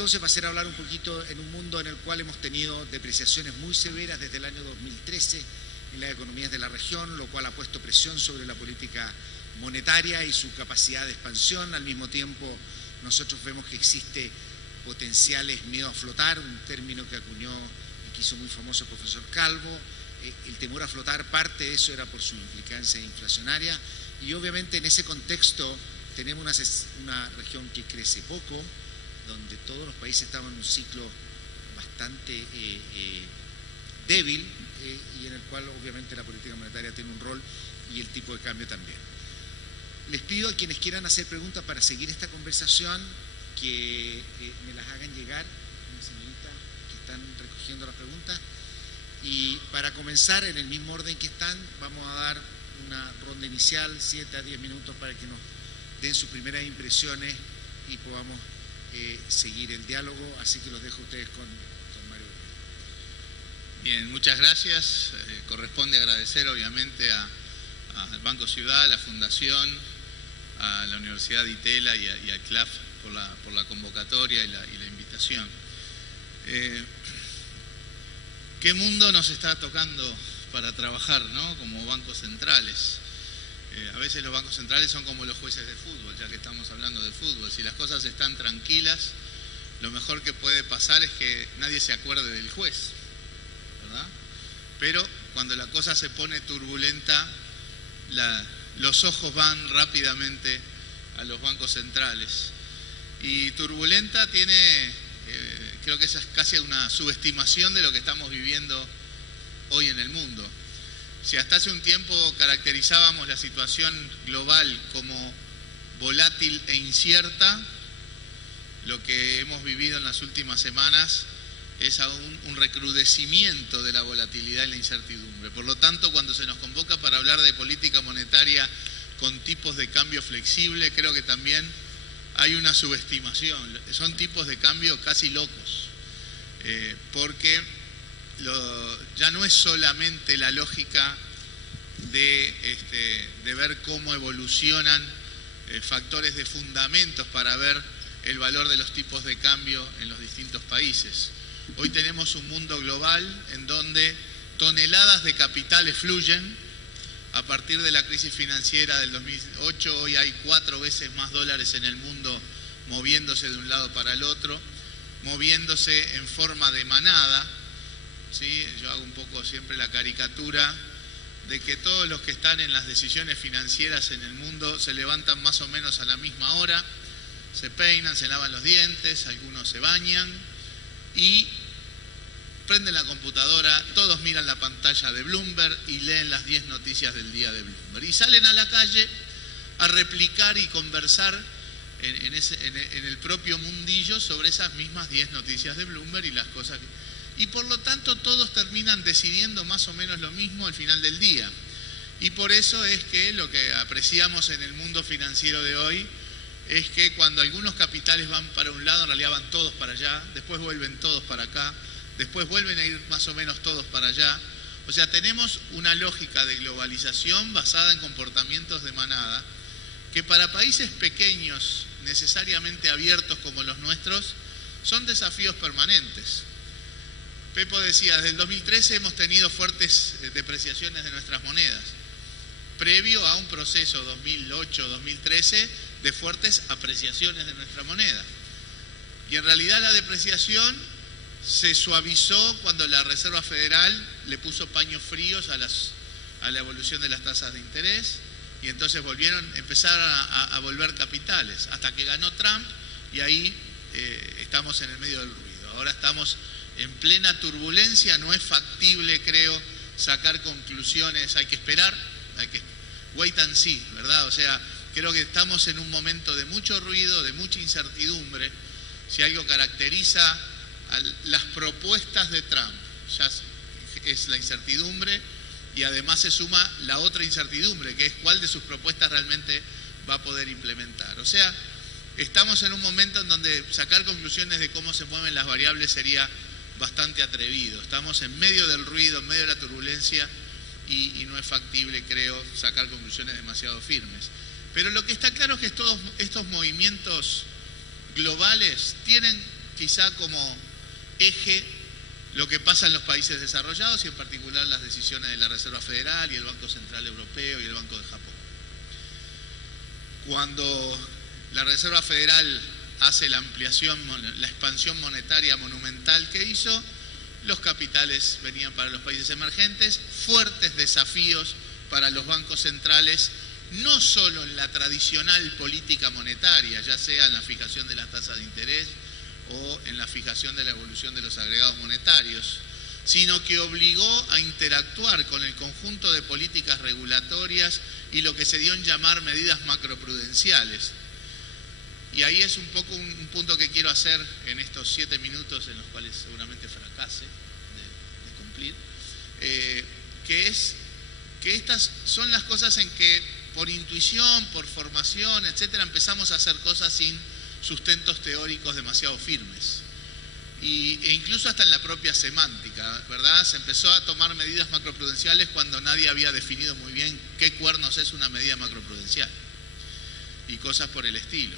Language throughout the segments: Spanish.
entonces va a ser hablar un poquito en un mundo en el cual hemos tenido depreciaciones muy severas desde el año 2013 en las economías de la región, lo cual ha puesto presión sobre la política monetaria y su capacidad de expansión. Al mismo tiempo, nosotros vemos que existe potenciales miedo a flotar, un término que acuñó y que hizo muy famoso el profesor Calvo. El temor a flotar, parte de eso era por su implicancia inflacionaria, y obviamente en ese contexto tenemos una región que crece poco, donde todos los países estaban en un ciclo bastante débil, y en el cual obviamente la política monetaria tiene un rol y el tipo de cambio también. Les pido a quienes quieran hacer preguntas para seguir esta conversación que me las hagan llegar, una señorita que están recogiendo las preguntas, y para comenzar en el mismo orden que están vamos a dar una ronda inicial, 7 a 10 minutos, para que nos den sus primeras impresiones y podamos seguir el diálogo, así que los dejo a ustedes con Mario. Bien, muchas gracias. Corresponde agradecer obviamente al Banco Ciudad, a la Fundación, a la Universidad de Itela y al CLAF por la convocatoria y la invitación. ¿Qué mundo nos está tocando para trabajar, ¿no? Como bancos centrales? A veces los bancos centrales son como los jueces de fútbol, ya que estamos hablando de fútbol. Si las cosas están tranquilas, lo mejor que puede pasar es que nadie se acuerde del juez, ¿verdad? Pero cuando la cosa se pone turbulenta, los ojos van rápidamente a los bancos centrales. Y turbulenta tiene, creo que esa es casi una subestimación de lo que estamos viviendo hoy en el mundo. Si hasta hace un tiempo caracterizábamos la situación global como volátil e incierta, lo que hemos vivido en las últimas semanas es aún un recrudecimiento de la volatilidad y la incertidumbre. Por lo tanto, cuando se nos convoca para hablar de política monetaria con tipos de cambio flexible, creo que también hay una subestimación. Son tipos de cambio casi locos, porque ya no es solamente la lógica de ver cómo evolucionan factores de fundamentos para ver el valor de los tipos de cambio en los distintos países. Hoy tenemos un mundo global en donde toneladas de capitales fluyen. A partir de la crisis financiera del 2008, hoy hay 4 veces más dólares en el mundo moviéndose de un lado para el otro, moviéndose en forma de manada. ¿Sí? Yo hago un poco siempre la caricatura de que todos los que están en las decisiones financieras en el mundo se levantan más o menos a la misma hora, se peinan, se lavan los dientes, algunos se bañan y prenden la computadora, todos miran la pantalla de Bloomberg y leen las 10 noticias del día de Bloomberg y salen a la calle a replicar y conversar en el propio mundillo sobre esas mismas 10 noticias de Bloomberg y las cosas y por lo tanto todos terminan decidiendo más o menos lo mismo al final del día. Y por eso es que lo que apreciamos en el mundo financiero de hoy es que cuando algunos capitales van para un lado, en realidad van todos para allá, después vuelven todos para acá, después vuelven a ir más o menos todos para allá. O sea, tenemos una lógica de globalización basada en comportamientos de manada, que para países pequeños, necesariamente abiertos como los nuestros, son desafíos permanentes. Pepo decía, desde el 2013 hemos tenido fuertes depreciaciones de nuestras monedas, previo a un proceso 2008-2013 de fuertes apreciaciones de nuestra moneda. Y en realidad la depreciación se suavizó cuando la Reserva Federal le puso paños fríos a la evolución de las tasas de interés y entonces empezaron a volver capitales, hasta que ganó Trump y ahí estamos en el medio del ruido. Ahora estamos en plena turbulencia, no es factible, creo, sacar conclusiones, hay que esperar, wait and see, ¿verdad? O sea, creo que estamos en un momento de mucho ruido, de mucha incertidumbre. Si algo caracteriza a las propuestas de Trump, ya es la incertidumbre, y además se suma la otra incertidumbre, que es cuál de sus propuestas realmente va a poder implementar. O sea, estamos en un momento en donde sacar conclusiones de cómo se mueven las variables sería bastante atrevido. Estamos en medio del ruido, en medio de la turbulencia, y no es factible, creo, sacar conclusiones demasiado firmes. Pero lo que está claro es que estos movimientos globales tienen quizá como eje lo que pasa en los países desarrollados y en particular las decisiones de la Reserva Federal y el Banco Central Europeo y el Banco de Japón. Cuando la Reserva Federal hace la expansión monetaria monumental que hizo, los capitales venían para los países emergentes, fuertes desafíos para los bancos centrales, no solo en la tradicional política monetaria, ya sea en la fijación de las tasas de interés o en la fijación de la evolución de los agregados monetarios, sino que obligó a interactuar con el conjunto de políticas regulatorias y lo que se dio en llamar medidas macroprudenciales. Y ahí es un poco un punto que quiero hacer en estos 7 minutos en los cuales seguramente fracase de cumplir, que es que estas son las cosas en que por intuición, por formación, etcétera, empezamos a hacer cosas sin sustentos teóricos demasiado firmes. E incluso hasta en la propia semántica, ¿verdad? Se empezó a tomar medidas macroprudenciales cuando nadie había definido muy bien qué cuernos es una medida macroprudencial y cosas por el estilo.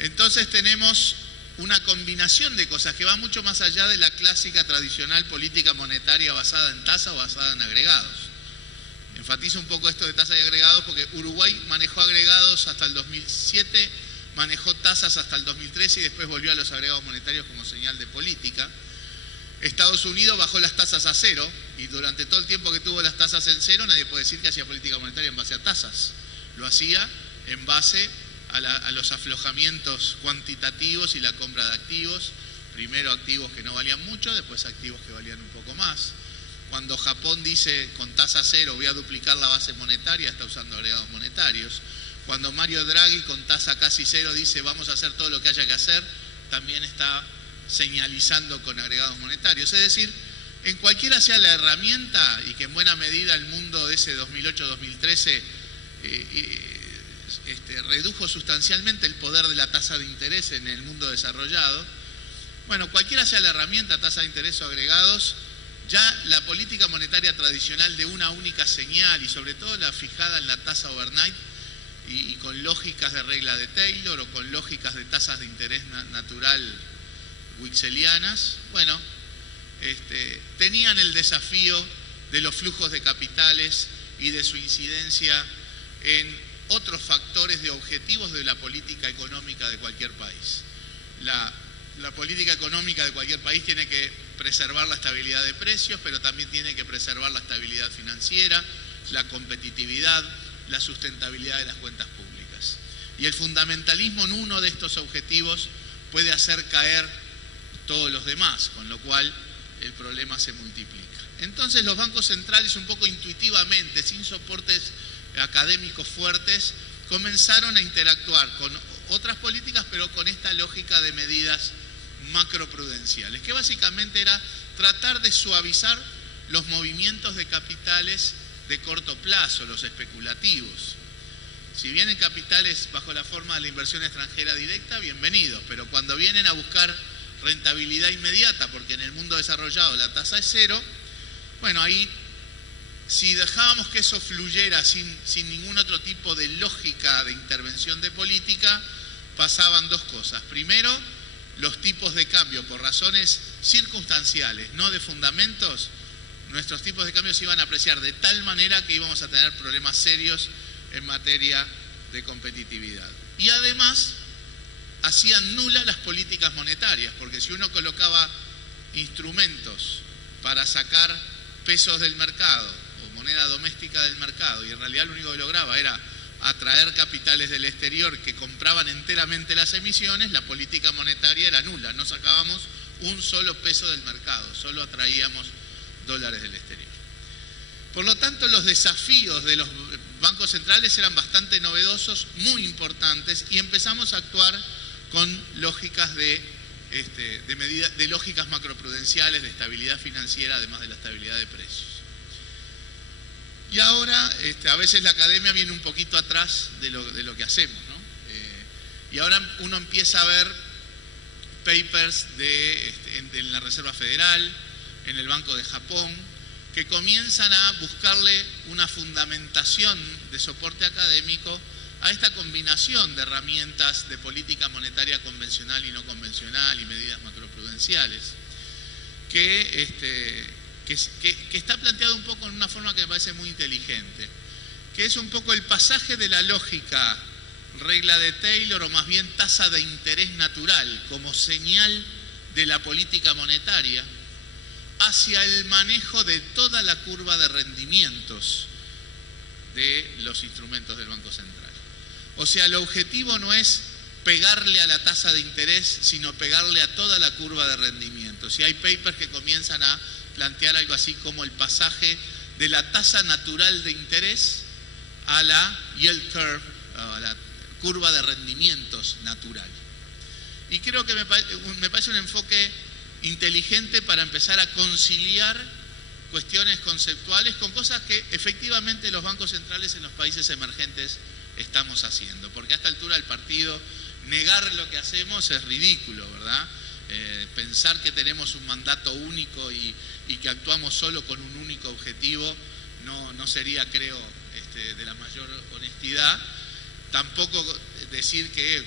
Entonces tenemos una combinación de cosas que va mucho más allá de la clásica tradicional política monetaria basada en tasa o basada en agregados. Enfatizo un poco esto de tasa y agregados porque Uruguay manejó agregados hasta el 2007, manejó tasas hasta el 2013 y después volvió a los agregados monetarios como señal de política. Estados Unidos bajó las tasas a cero y durante todo el tiempo que tuvo las tasas en cero nadie puede decir que hacía política monetaria en base a tasas. Lo hacía en base a los aflojamientos cuantitativos y la compra de activos, primero activos que no valían mucho, después activos que valían un poco más. Cuando Japón dice con tasa cero voy a duplicar la base monetaria, está usando agregados monetarios. Cuando Mario Draghi con tasa casi cero dice vamos a hacer todo lo que haya que hacer, también está señalizando con agregados monetarios. Es decir, en cualquiera sea la herramienta, y que en buena medida el mundo de ese 2008-2013 redujo sustancialmente el poder de la tasa de interés en el mundo desarrollado, bueno, cualquiera sea la herramienta, tasa de interés o agregados, ya la política monetaria tradicional de una única señal y sobre todo la fijada en la tasa overnight y con lógicas de regla de Taylor o con lógicas de tasas de interés natural wixelianas, bueno, tenían el desafío de los flujos de capitales y de su incidencia en otros factores de objetivos de la política económica de cualquier país. La política económica de cualquier país tiene que preservar la estabilidad de precios, pero también tiene que preservar la estabilidad financiera, la competitividad, la sustentabilidad de las cuentas públicas. Y el fundamentalismo en uno de estos objetivos puede hacer caer todos los demás, con lo cual el problema se multiplica. Entonces los bancos centrales, un poco intuitivamente, sin soportes académicos fuertes, comenzaron a interactuar con otras políticas, pero con esta lógica de medidas macroprudenciales, que básicamente era tratar de suavizar los movimientos de capitales de corto plazo, los especulativos. Si vienen capitales bajo la forma de la inversión extranjera directa, bienvenidos, pero cuando vienen a buscar rentabilidad inmediata, porque en el mundo desarrollado la tasa es cero, bueno, ahí si dejábamos que eso fluyera sin ningún otro tipo de lógica de intervención de política, pasaban dos cosas. Primero, los tipos de cambio, por razones circunstanciales, no de fundamentos, nuestros tipos de cambio se iban a apreciar de tal manera que íbamos a tener problemas serios en materia de competitividad. Y además, hacían nulas las políticas monetarias, porque si uno colocaba instrumentos para sacar pesos del mercado o moneda doméstica del mercado, y en realidad lo único que lograba era atraer capitales del exterior que compraban enteramente las emisiones, la política monetaria era nula, no sacábamos un solo peso del mercado, solo atraíamos dólares del exterior. Por lo tanto, los desafíos de los bancos centrales eran bastante novedosos, muy importantes, y empezamos a actuar con lógicas de lógicas macroprudenciales, de estabilidad financiera, además de la estabilidad de precios. Y ahora, a veces la academia viene un poquito atrás de lo que hacemos, ¿no? Y ahora uno empieza a ver papers en la Reserva Federal, en el Banco de Japón, que comienzan a buscarle una fundamentación de soporte académico a esta combinación de herramientas de política monetaria convencional y no convencional y medidas macroprudenciales, que está planteado un poco en una forma que me parece muy inteligente, que es un poco el pasaje de la lógica regla de Taylor, o más bien tasa de interés natural, como señal de la política monetaria, hacia el manejo de toda la curva de rendimientos de los instrumentos del Banco Central. O sea, el objetivo no es pegarle a la tasa de interés, sino pegarle a toda la curva de rendimientos. Y hay papers que comienzan a plantear algo así como el pasaje de la tasa natural de interés a la yield curve, a la curva de rendimientos natural. Y creo que me parece un enfoque inteligente para empezar a conciliar cuestiones conceptuales con cosas que efectivamente los bancos centrales en los países emergentes estamos haciendo. Porque a esta altura del partido negar lo que hacemos es ridículo, ¿verdad? Pensar que tenemos un mandato único y que actuamos solo con un único objetivo no sería, creo, de la mayor honestidad. Tampoco decir que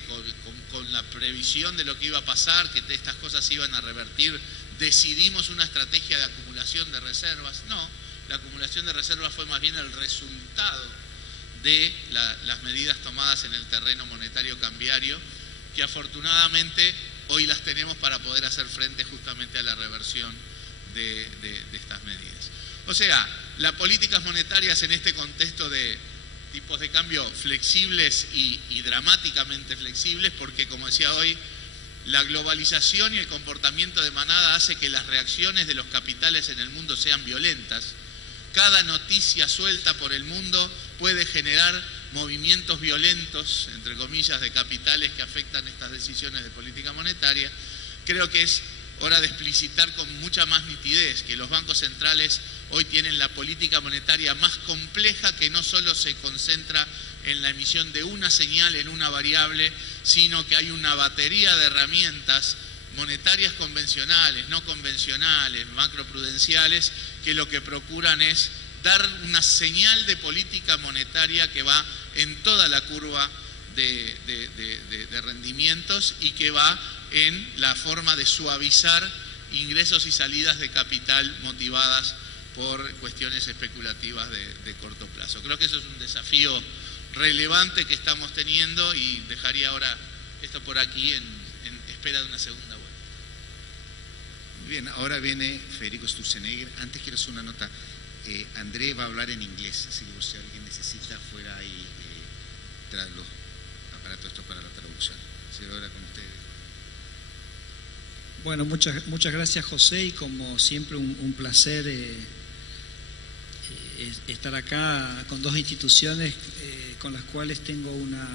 con la previsión de lo que iba a pasar, que estas cosas se iban a revertir, decidimos una estrategia de acumulación de reservas. No, la acumulación de reservas fue más bien el resultado de las medidas tomadas en el terreno monetario cambiario, que afortunadamente hoy las tenemos para poder hacer frente justamente a la reversión de estas medidas. O sea, las políticas monetarias en este contexto de tipos de cambio flexibles y dramáticamente flexibles, porque como decía hoy, la globalización y el comportamiento de manada hace que las reacciones de los capitales en el mundo sean violentas. Cada noticia suelta por el mundo puede generar movimientos violentos, entre comillas, de capitales que afectan estas decisiones de política monetaria. Creo que es hora de explicitar con mucha más nitidez que los bancos centrales hoy tienen la política monetaria más compleja, que no solo se concentra en la emisión de una señal en una variable, sino que hay una batería de herramientas monetarias convencionales, no convencionales, macroprudenciales, que lo que procuran es dar una señal de política monetaria que va en toda la curva de rendimientos y que va en la forma de suavizar ingresos y salidas de capital motivadas por cuestiones especulativas de corto plazo. Creo que eso es un desafío relevante que estamos teniendo y dejaría ahora esto por aquí en espera de una segunda vuelta. Muy bien, ahora viene Federico Sturzenegger. Antes quiero hacer una nota. André va a hablar en inglés, así que por si alguien necesita fuera ahí los aparatos estos para la traducción. Así que ahora con ustedes. Bueno, muchas gracias, José, y como siempre un placer estar acá con dos instituciones con las cuales tengo una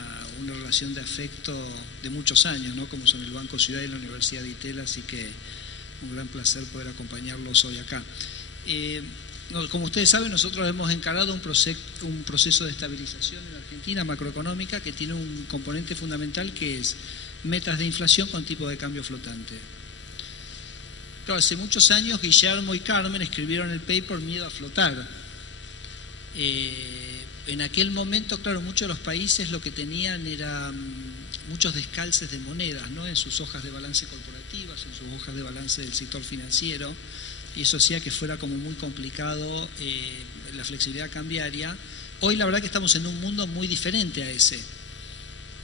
relación de afecto de muchos años, ¿no? Como son el Banco Ciudad y la Universidad de Itela, así que un gran placer poder acompañarlos hoy acá. Como ustedes saben, nosotros hemos encarado un proceso de estabilización en Argentina macroeconómica que tiene un componente fundamental, que es metas de inflación con tipo de cambio flotante. Claro, hace muchos años Guillermo y Carmen escribieron el paper Miedo a flotar. En aquel momento, claro, muchos de los países lo que tenían eran muchos descalces de monedas, ¿no? En sus hojas de balance corporativas, en sus hojas de balance del sector financiero, y eso hacía que fuera como muy complicado la flexibilidad cambiaria. Hoy la verdad que estamos en un mundo muy diferente a ese.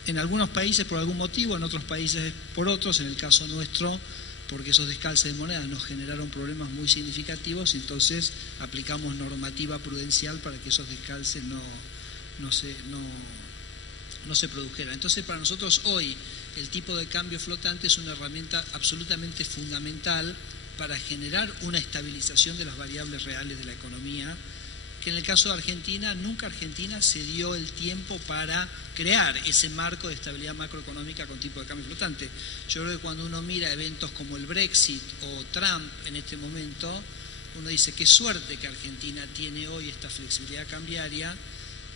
En algunos países por algún motivo, en otros países por otros, en el caso nuestro, porque esos descalces de monedas nos generaron problemas muy significativos, y entonces aplicamos normativa prudencial para que esos descalces no se produjeran. Entonces, para nosotros hoy el tipo de cambio flotante es una herramienta absolutamente fundamental para generar una estabilización de las variables reales de la economía, que en el caso de Argentina, nunca Argentina se dio el tiempo para crear ese marco de estabilidad macroeconómica con tipo de cambio flotante. Yo creo que cuando uno mira eventos como el Brexit o Trump en este momento, uno dice qué suerte que Argentina tiene hoy esta flexibilidad cambiaria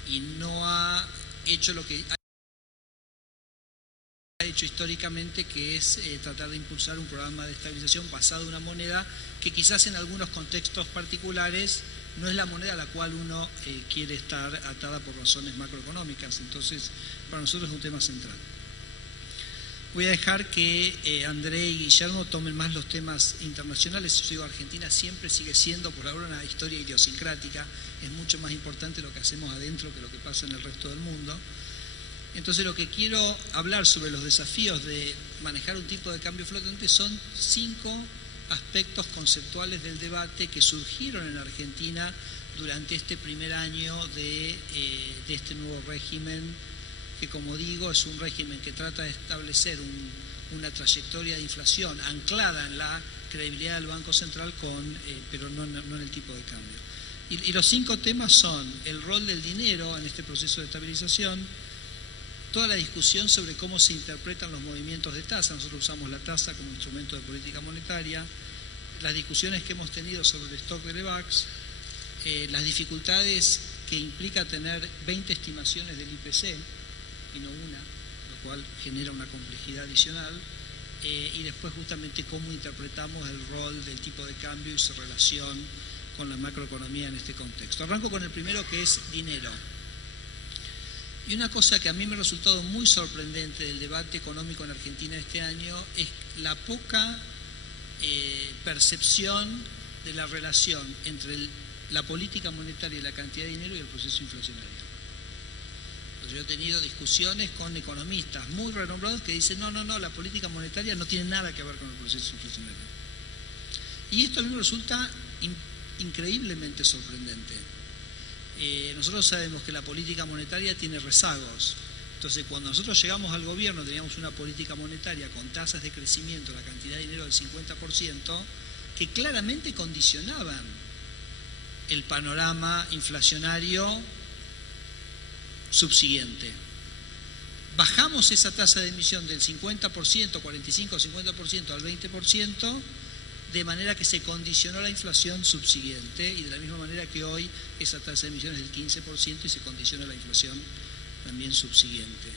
y no ha hecho lo que ha hecho hecho históricamente, que es tratar de impulsar un programa de estabilización basado en una moneda que quizás en algunos contextos particulares no es la moneda a la cual uno quiere estar atada por razones macroeconómicas. Entonces, para nosotros es un tema central. Voy a dejar que André y Guillermo tomen más los temas internacionales. Yo digo, Argentina siempre sigue siendo por ahora una historia idiosincrática, es mucho más importante lo que hacemos adentro que lo que pasa en el resto del mundo. Entonces, lo que quiero hablar sobre los desafíos de manejar un tipo de cambio flotante son 5 aspectos conceptuales del debate que surgieron en Argentina durante este primer año de este nuevo régimen, que, como digo, es un régimen que trata de establecer una trayectoria de inflación anclada en la credibilidad del Banco Central, pero no en el tipo de cambio. Y los 5 temas son el rol del dinero en este proceso de estabilización, toda la discusión sobre cómo se interpretan los movimientos de tasa. Nosotros usamos la tasa como instrumento de política monetaria, las discusiones que hemos tenido sobre el stock de Levax, las dificultades que implica tener 20 estimaciones del IPC y no una, lo cual genera una complejidad adicional, y después justamente cómo interpretamos el rol del tipo de cambio y su relación con la macroeconomía en este contexto. Arranco con el primero, que es dinero. Y una cosa que a mí me ha resultado muy sorprendente del debate económico en Argentina este año es la poca percepción de la relación entre la política monetaria y la cantidad de dinero y el proceso inflacionario. Yo he tenido discusiones con economistas muy renombrados que dicen no, la política monetaria no tiene nada que ver con el proceso inflacionario. Y esto a mí me resulta increíblemente sorprendente. Nosotros sabemos que la política monetaria tiene rezagos. Entonces, cuando nosotros llegamos al gobierno, teníamos una política monetaria con tasas de crecimiento, la cantidad de dinero del 50%, que claramente condicionaban el panorama inflacionario subsiguiente. Bajamos esa tasa de emisión del 50%, 45-50% al 20%, de manera que se condicionó la inflación subsiguiente, y de la misma manera que hoy esa tasa de emisión es del 15% y se condiciona la inflación también subsiguiente.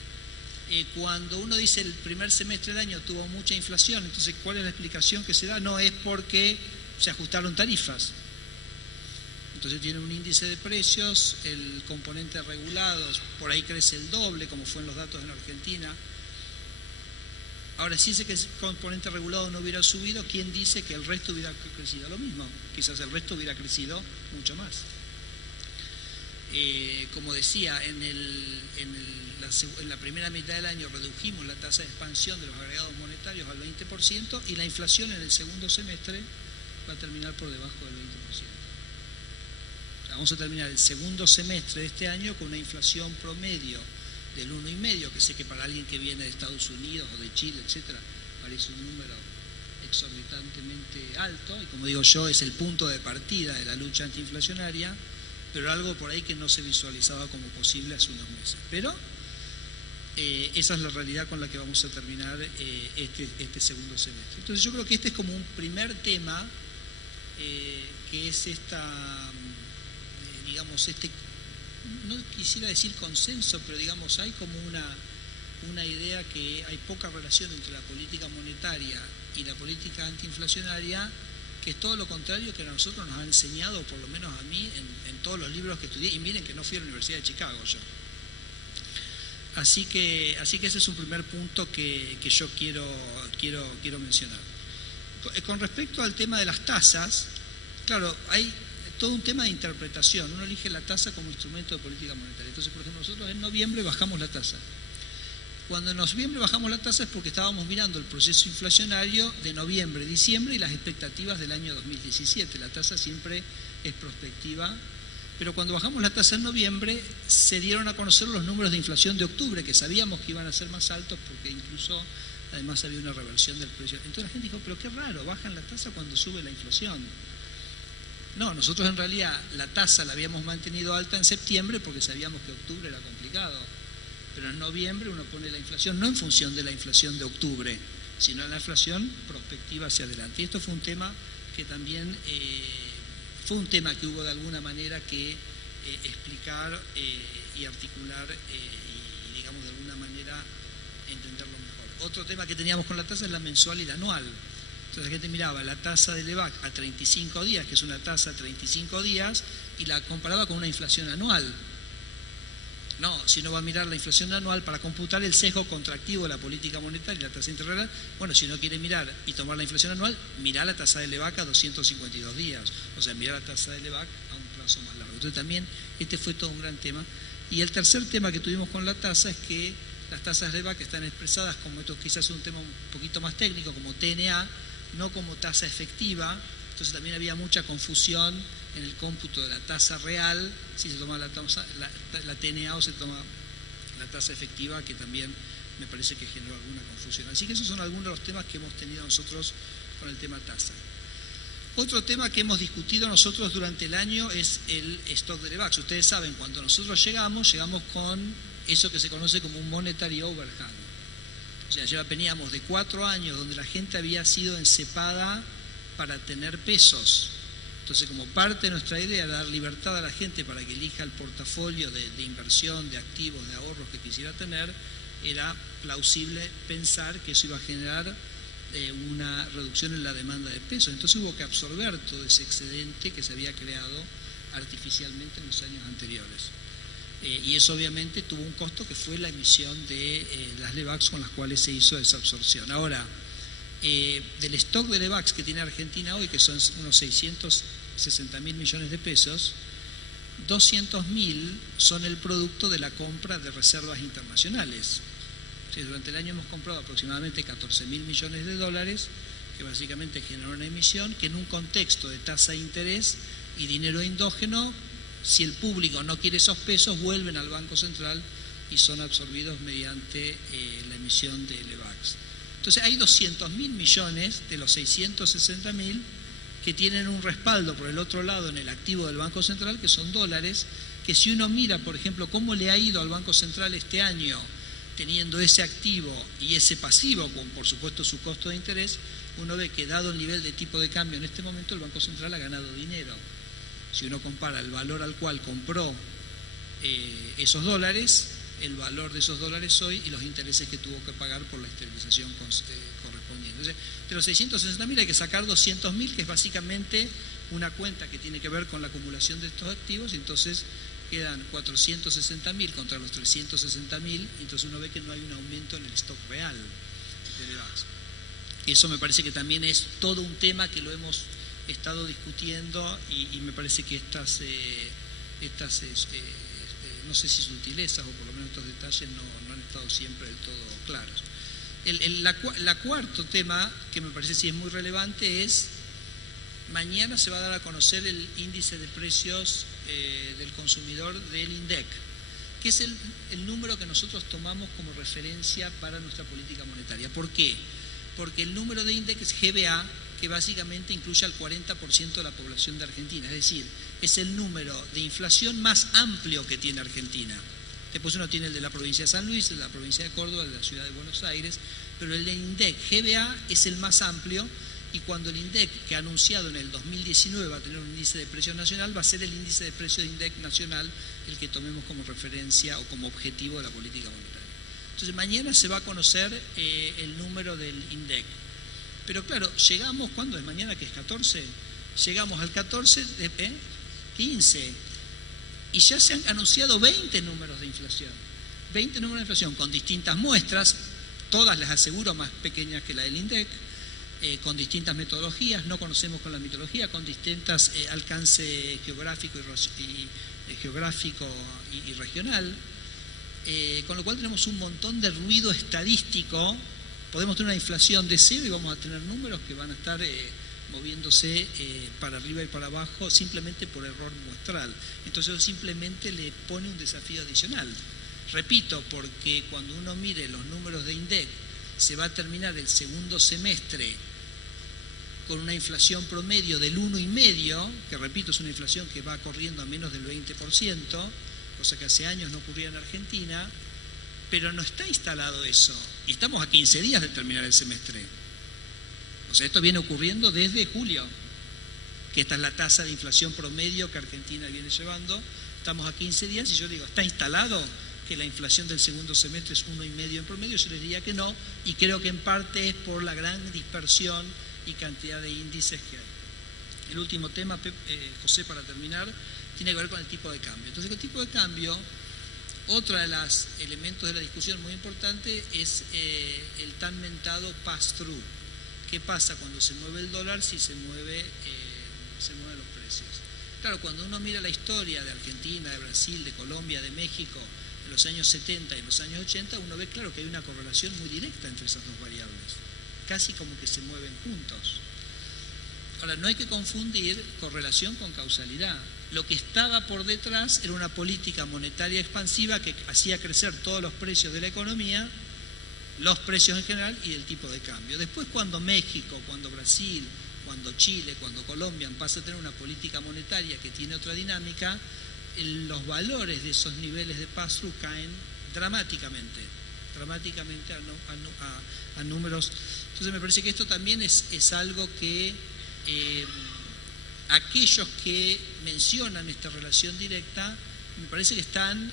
Cuando uno dice el primer semestre del año tuvo mucha inflación, entonces ¿cuál es la explicación que se da? No es porque se ajustaron tarifas. Entonces tiene un índice de precios, el componente regulados por ahí crece el doble, como fue en los datos en Argentina. Ahora, si ese componente regulado no hubiera subido, ¿quién dice que el resto hubiera crecido lo mismo? Quizás el resto hubiera crecido mucho más. Como decía, en la primera mitad del año redujimos la tasa de expansión de los agregados monetarios al 20%, y la inflación en el segundo semestre va a terminar por debajo del 20%. O sea, vamos a terminar el segundo semestre de este año con una inflación promedio del 1,5%, que sé que para alguien que viene de Estados Unidos o de Chile, etcétera, parece un número exorbitantemente alto, y como digo yo, es el punto de partida de la lucha antiinflacionaria, pero algo por ahí que no se visualizaba como posible hace unos meses. Pero esa es la realidad con la que vamos a terminar este segundo semestre. Entonces yo creo que este es como un primer tema, que es no quisiera decir consenso, pero digamos hay como una idea que hay poca relación entre la política monetaria y la política antiinflacionaria, que es todo lo contrario que a nosotros nos ha enseñado, por lo menos a mí, en todos los libros que estudié, y miren que no fui a la Universidad de Chicago yo. Así que ese es un primer punto que yo quiero mencionar. Con respecto al tema de las tasas, claro, hay todo un tema de interpretación. Uno elige la tasa como instrumento de política monetaria. Entonces, por ejemplo, nosotros en noviembre bajamos la tasa. Cuando en noviembre bajamos la tasa es porque estábamos mirando el proceso inflacionario de noviembre, diciembre y las expectativas del año 2017. La tasa siempre es prospectiva, pero cuando bajamos la tasa en noviembre se dieron a conocer los números de inflación de octubre, que sabíamos que iban a ser más altos porque incluso además había una reversión del precio. Entonces la gente dijo, pero qué raro, bajan la tasa cuando sube la inflación. No, nosotros en realidad la tasa la habíamos mantenido alta en septiembre porque sabíamos que octubre era complicado. Pero en noviembre uno pone la inflación no en función de la inflación de octubre, sino en la inflación prospectiva hacia adelante. Y esto fue un tema que también que hubo de alguna manera que explicar y articular y digamos de alguna manera entenderlo mejor. otro tema que teníamos con la tasa es la mensual y la anual. Entonces la gente miraba la tasa del EVAC a 35 días, que es una tasa a 35 días, y la comparaba con una inflación anual. No, si uno va a mirar la inflación anual para computar el sesgo contractivo de la política monetaria y la tasa interreal, bueno, si uno quiere mirar y tomar la inflación anual, mirá la tasa del EVAC a 252 días, o sea, mirá la tasa del EVAC a un plazo más largo. Entonces también este fue todo un gran tema. Y el tercer tema que tuvimos con la tasa es que las tasas del EVAC están expresadas como, esto quizás es un tema un poquito más técnico, como TNA, no como tasa efectiva. Entonces también había mucha confusión en el cómputo de la tasa real, si se toma la TNA o se toma la tasa efectiva, que también me parece que generó alguna confusión. Así que esos son algunos de los temas que hemos tenido nosotros con el tema tasa. Otro tema que hemos discutido nosotros durante el año es el stock de EVAX. Ustedes saben, cuando nosotros llegamos con eso que se conoce como un monetary overhang. O sea, ya veníamos de 4 años donde la gente había sido encepada para tener pesos. Entonces, como parte de nuestra idea era dar libertad a la gente para que elija el portafolio de inversión, de activos, de ahorros que quisiera tener, era plausible pensar que eso iba a generar una reducción en la demanda de pesos. Entonces hubo que absorber todo ese excedente que se había creado artificialmente en los años anteriores. Y eso obviamente tuvo un costo que fue la emisión de las LEVAX con las cuales se hizo esa absorción. Ahora, del stock de LEVAX que tiene Argentina hoy, que son unos 660.000 millones de pesos, 200.000 son el producto de la compra de reservas internacionales. O sea, durante el año hemos comprado aproximadamente 14.000 millones de dólares, que básicamente generan una emisión que en un contexto de tasa de interés y dinero endógeno, si el público no quiere esos pesos, vuelven al Banco Central y son absorbidos mediante la emisión de LEVAX. Entonces hay 200.000 millones de los 660.000 que tienen un respaldo por el otro lado en el activo del Banco Central, que son dólares, que si uno mira, por ejemplo, cómo le ha ido al Banco Central este año teniendo ese activo y ese pasivo, con por supuesto su costo de interés, uno ve que dado el nivel de tipo de cambio en este momento, el Banco Central ha ganado dinero. Si uno compara el valor al cual compró esos dólares, el valor de esos dólares hoy y los intereses que tuvo que pagar por la esterilización correspondiente. Entonces, de los 660.000 hay que sacar 200.000, que es básicamente una cuenta que tiene que ver con la acumulación de estos activos, y entonces quedan 460.000 contra los 360.000, y entonces uno ve que no hay un aumento en el stock real de LEVAX. Y eso me parece que también es todo un tema que lo hemos estado discutiendo, y me parece que estas no sé si sutilezas o por lo menos estos detalles no han estado siempre del todo claros. La cuarto tema que me parece sí es muy relevante es, mañana se va a dar a conocer el índice de precios del consumidor del INDEC, que es el número que nosotros tomamos como referencia para nuestra política monetaria. ¿Por qué? Porque el número de INDEC es GBA, que básicamente incluye al 40% de la población de Argentina, es decir, es el número de inflación más amplio que tiene Argentina. Después uno tiene el de la provincia de San Luis, el de la provincia de Córdoba, el de la ciudad de Buenos Aires, pero el de INDEC GBA es el más amplio, y cuando el INDEC, que ha anunciado en el 2019 va a tener un índice de precios nacional, va a ser el índice de precios de INDEC nacional el que tomemos como referencia o como objetivo de la política monetaria. Entonces mañana se va a conocer el número del INDEC. Pero claro, llegamos, ¿cuándo es mañana, que es 14? Llegamos al 14, 15, y ya se han anunciado 20 números de inflación. 20 números de inflación con distintas muestras, todas les aseguro más pequeñas que la del INDEC, con distintas metodologías, no conocemos con la metodología, con distintas alcance geográfico y regional, con lo cual tenemos un montón de ruido estadístico. Podemos tener una inflación de 0 y vamos a tener números que van a estar moviéndose para arriba y para abajo simplemente por error muestral. Entonces eso simplemente le pone un desafío adicional. Repito, porque cuando uno mire los números de INDEC, se va a terminar el segundo semestre con una inflación promedio del 1,5%, que repito, es una inflación que va corriendo a menos del 20%, cosa que hace años no ocurría en Argentina, pero no está instalado eso. Y estamos a 15 días de terminar el semestre. O sea, esto viene ocurriendo desde julio, que esta es la tasa de inflación promedio que Argentina viene llevando. Estamos a 15 días y yo digo, ¿está instalado que la inflación del segundo semestre es 1,5 en promedio, yo les diría que no, y creo que en parte es por la gran dispersión y cantidad de índices que hay. El último tema, José, para terminar, tiene que ver con el tipo de cambio. Entonces, el tipo de cambio, otro de los elementos de la discusión muy importante es el tan mentado pass-through. ¿Qué pasa cuando se mueve el dólar si se mueven los precios? Claro, cuando uno mira la historia de Argentina, de Brasil, de Colombia, de México, en los años 70 y en los años 80, uno ve claro que hay una correlación muy directa entre esas dos variables, casi como que se mueven juntos. Ahora, no hay que confundir correlación con causalidad. Lo que estaba por detrás era una política monetaria expansiva que hacía crecer todos los precios de la economía, los precios en general y el tipo de cambio. Después, cuando México, cuando Brasil, cuando Chile, cuando Colombia pasa a tener una política monetaria que tiene otra dinámica, los valores de esos niveles de pass-through caen dramáticamente a números. Entonces me parece que esto también es algo que aquellos que mencionan esta relación directa, me parece que están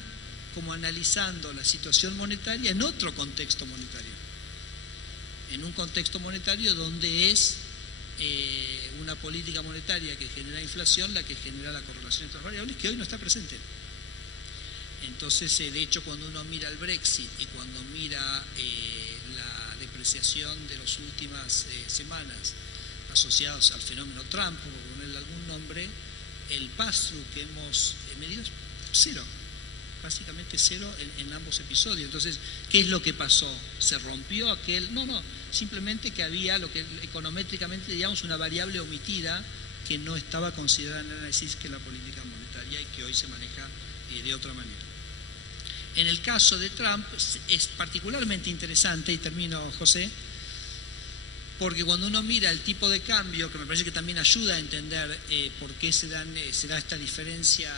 como analizando la situación monetaria en otro contexto monetario, en un contexto monetario donde es una política monetaria que genera inflación la que genera la correlación entre las variables, que hoy no está presente. Entonces, de hecho, cuando uno mira el Brexit y cuando mira la depreciación de las últimas semanas asociados al fenómeno Trump, por ponerle algún nombre, el pass-through que hemos medido es cero, básicamente cero en ambos episodios. Entonces, ¿qué es lo que pasó? ¿Se rompió aquel? No, simplemente que había lo que econométricamente digamos una variable omitida que no estaba considerada en el análisis, que es la política monetaria, y que hoy se maneja de otra manera. En el caso de Trump es particularmente interesante, y termino, José, porque cuando uno mira el tipo de cambio, que me parece que también ayuda a entender por qué se da esta diferencia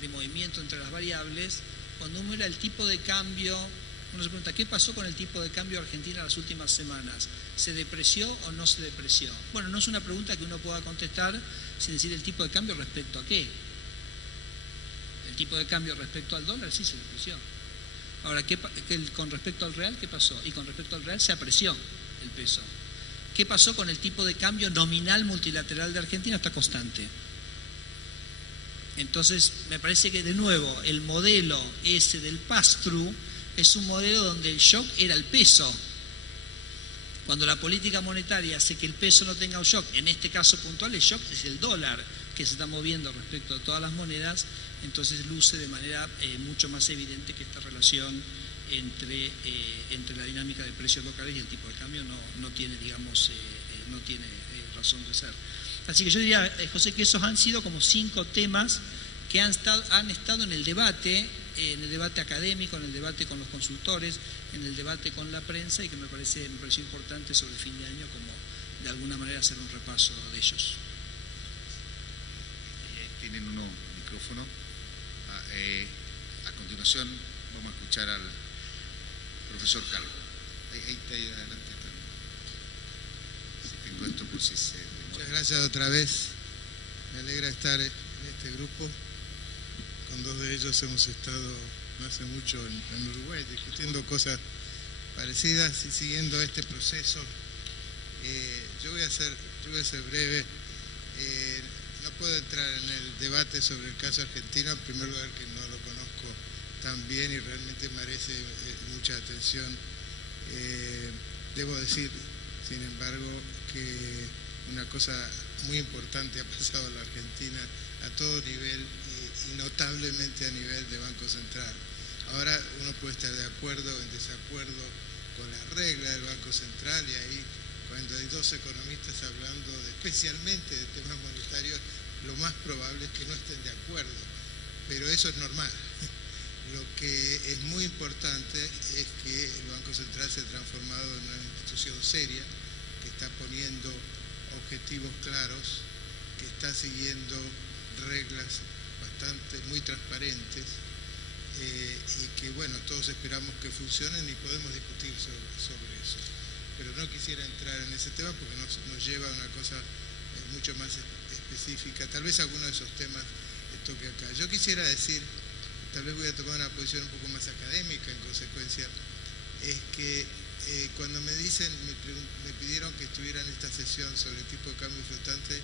de movimiento entre las variables, cuando uno mira el tipo de cambio, uno se pregunta, ¿qué pasó con el tipo de cambio argentino las últimas semanas? ¿Se depreció o no se depreció? Bueno, no es una pregunta que uno pueda contestar sin decir el tipo de cambio respecto a qué. El tipo de cambio respecto al dólar sí se depreció. Ahora, con respecto al real, ¿qué pasó? Y con respecto al real se apreció el peso. ¿Qué pasó con el tipo de cambio nominal multilateral de Argentina? Está constante. Entonces, me parece que de nuevo el modelo ese del pass-through es un modelo donde el shock era el peso. Cuando la política monetaria hace que el peso no tenga un shock, en este caso puntual el shock es el dólar que se está moviendo respecto a todas las monedas, entonces luce de manera mucho más evidente que esta relación entre la dinámica de precios locales y el tipo de cambio no tiene, digamos, razón de ser. Así que yo diría, José, que esos han sido como 5 temas que han estado en el debate académico, en el debate con los consultores, en el debate con la prensa, y que me pareció importante sobre el fin de año como de alguna manera hacer un repaso de ellos. Tienen unos micrófonos. A continuación vamos a escuchar al profesor Calvo. Ahí adelante. Si tengo esto por si se demora. Muchas gracias otra vez. Me alegra estar en este grupo. Con 2 de ellos hemos estado no hace mucho en Uruguay discutiendo cosas parecidas y siguiendo este proceso. Yo voy a ser breve. No puedo entrar en el debate sobre el caso argentino, en primer lugar que no lo conozco tan bien y realmente merece mucha atención. Debo decir, sin embargo, que una cosa muy importante ha pasado en la Argentina a todo nivel y notablemente a nivel de Banco Central. Ahora uno puede estar de acuerdo o en desacuerdo con las reglas del Banco Central, y ahí cuando hay 2 economistas hablando especialmente de temas monetarios, lo más probable es que no estén de acuerdo, pero eso es normal. Lo que es muy importante es que el Banco Central se ha transformado en una institución seria, que está poniendo objetivos claros, que está siguiendo reglas muy transparentes, y que, bueno, todos esperamos que funcionen y podemos discutir sobre eso. Pero no quisiera entrar en ese tema porque nos lleva a una cosa mucho más específica. Tal vez alguno de esos temas toque acá. Yo quisiera decir tal vez voy a tomar una posición un poco más académica en consecuencia, es que cuando me pidieron que estuviera en esta sesión sobre el tipo de cambio flotante,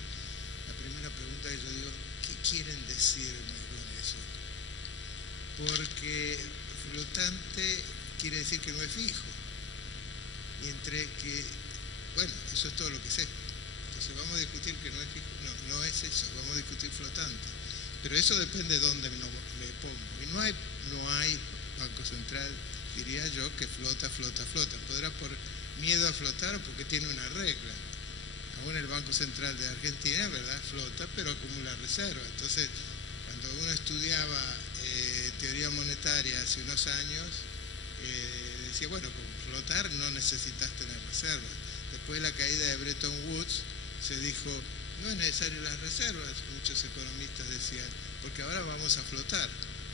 la primera pregunta que yo digo, ¿qué quieren decirme con eso? Porque flotante quiere decir que no es fijo. Y entre que, bueno, eso es todo lo que sé. Entonces vamos a discutir que no es fijo. No es eso, vamos a discutir flotante. Pero eso depende de dónde me pongo. Y no hay Banco Central, diría yo, que flota. Podrá por miedo a flotar o porque tiene una regla. Aún el Banco Central de Argentina, ¿verdad?, flota, pero acumula reservas. Entonces, cuando uno estudiaba teoría monetaria hace unos años, decía, bueno, con flotar no necesitas tener reservas. Después de la caída de Bretton Woods, se dijo, no es necesario las reservas, muchos economistas decían, porque ahora vamos a flotar.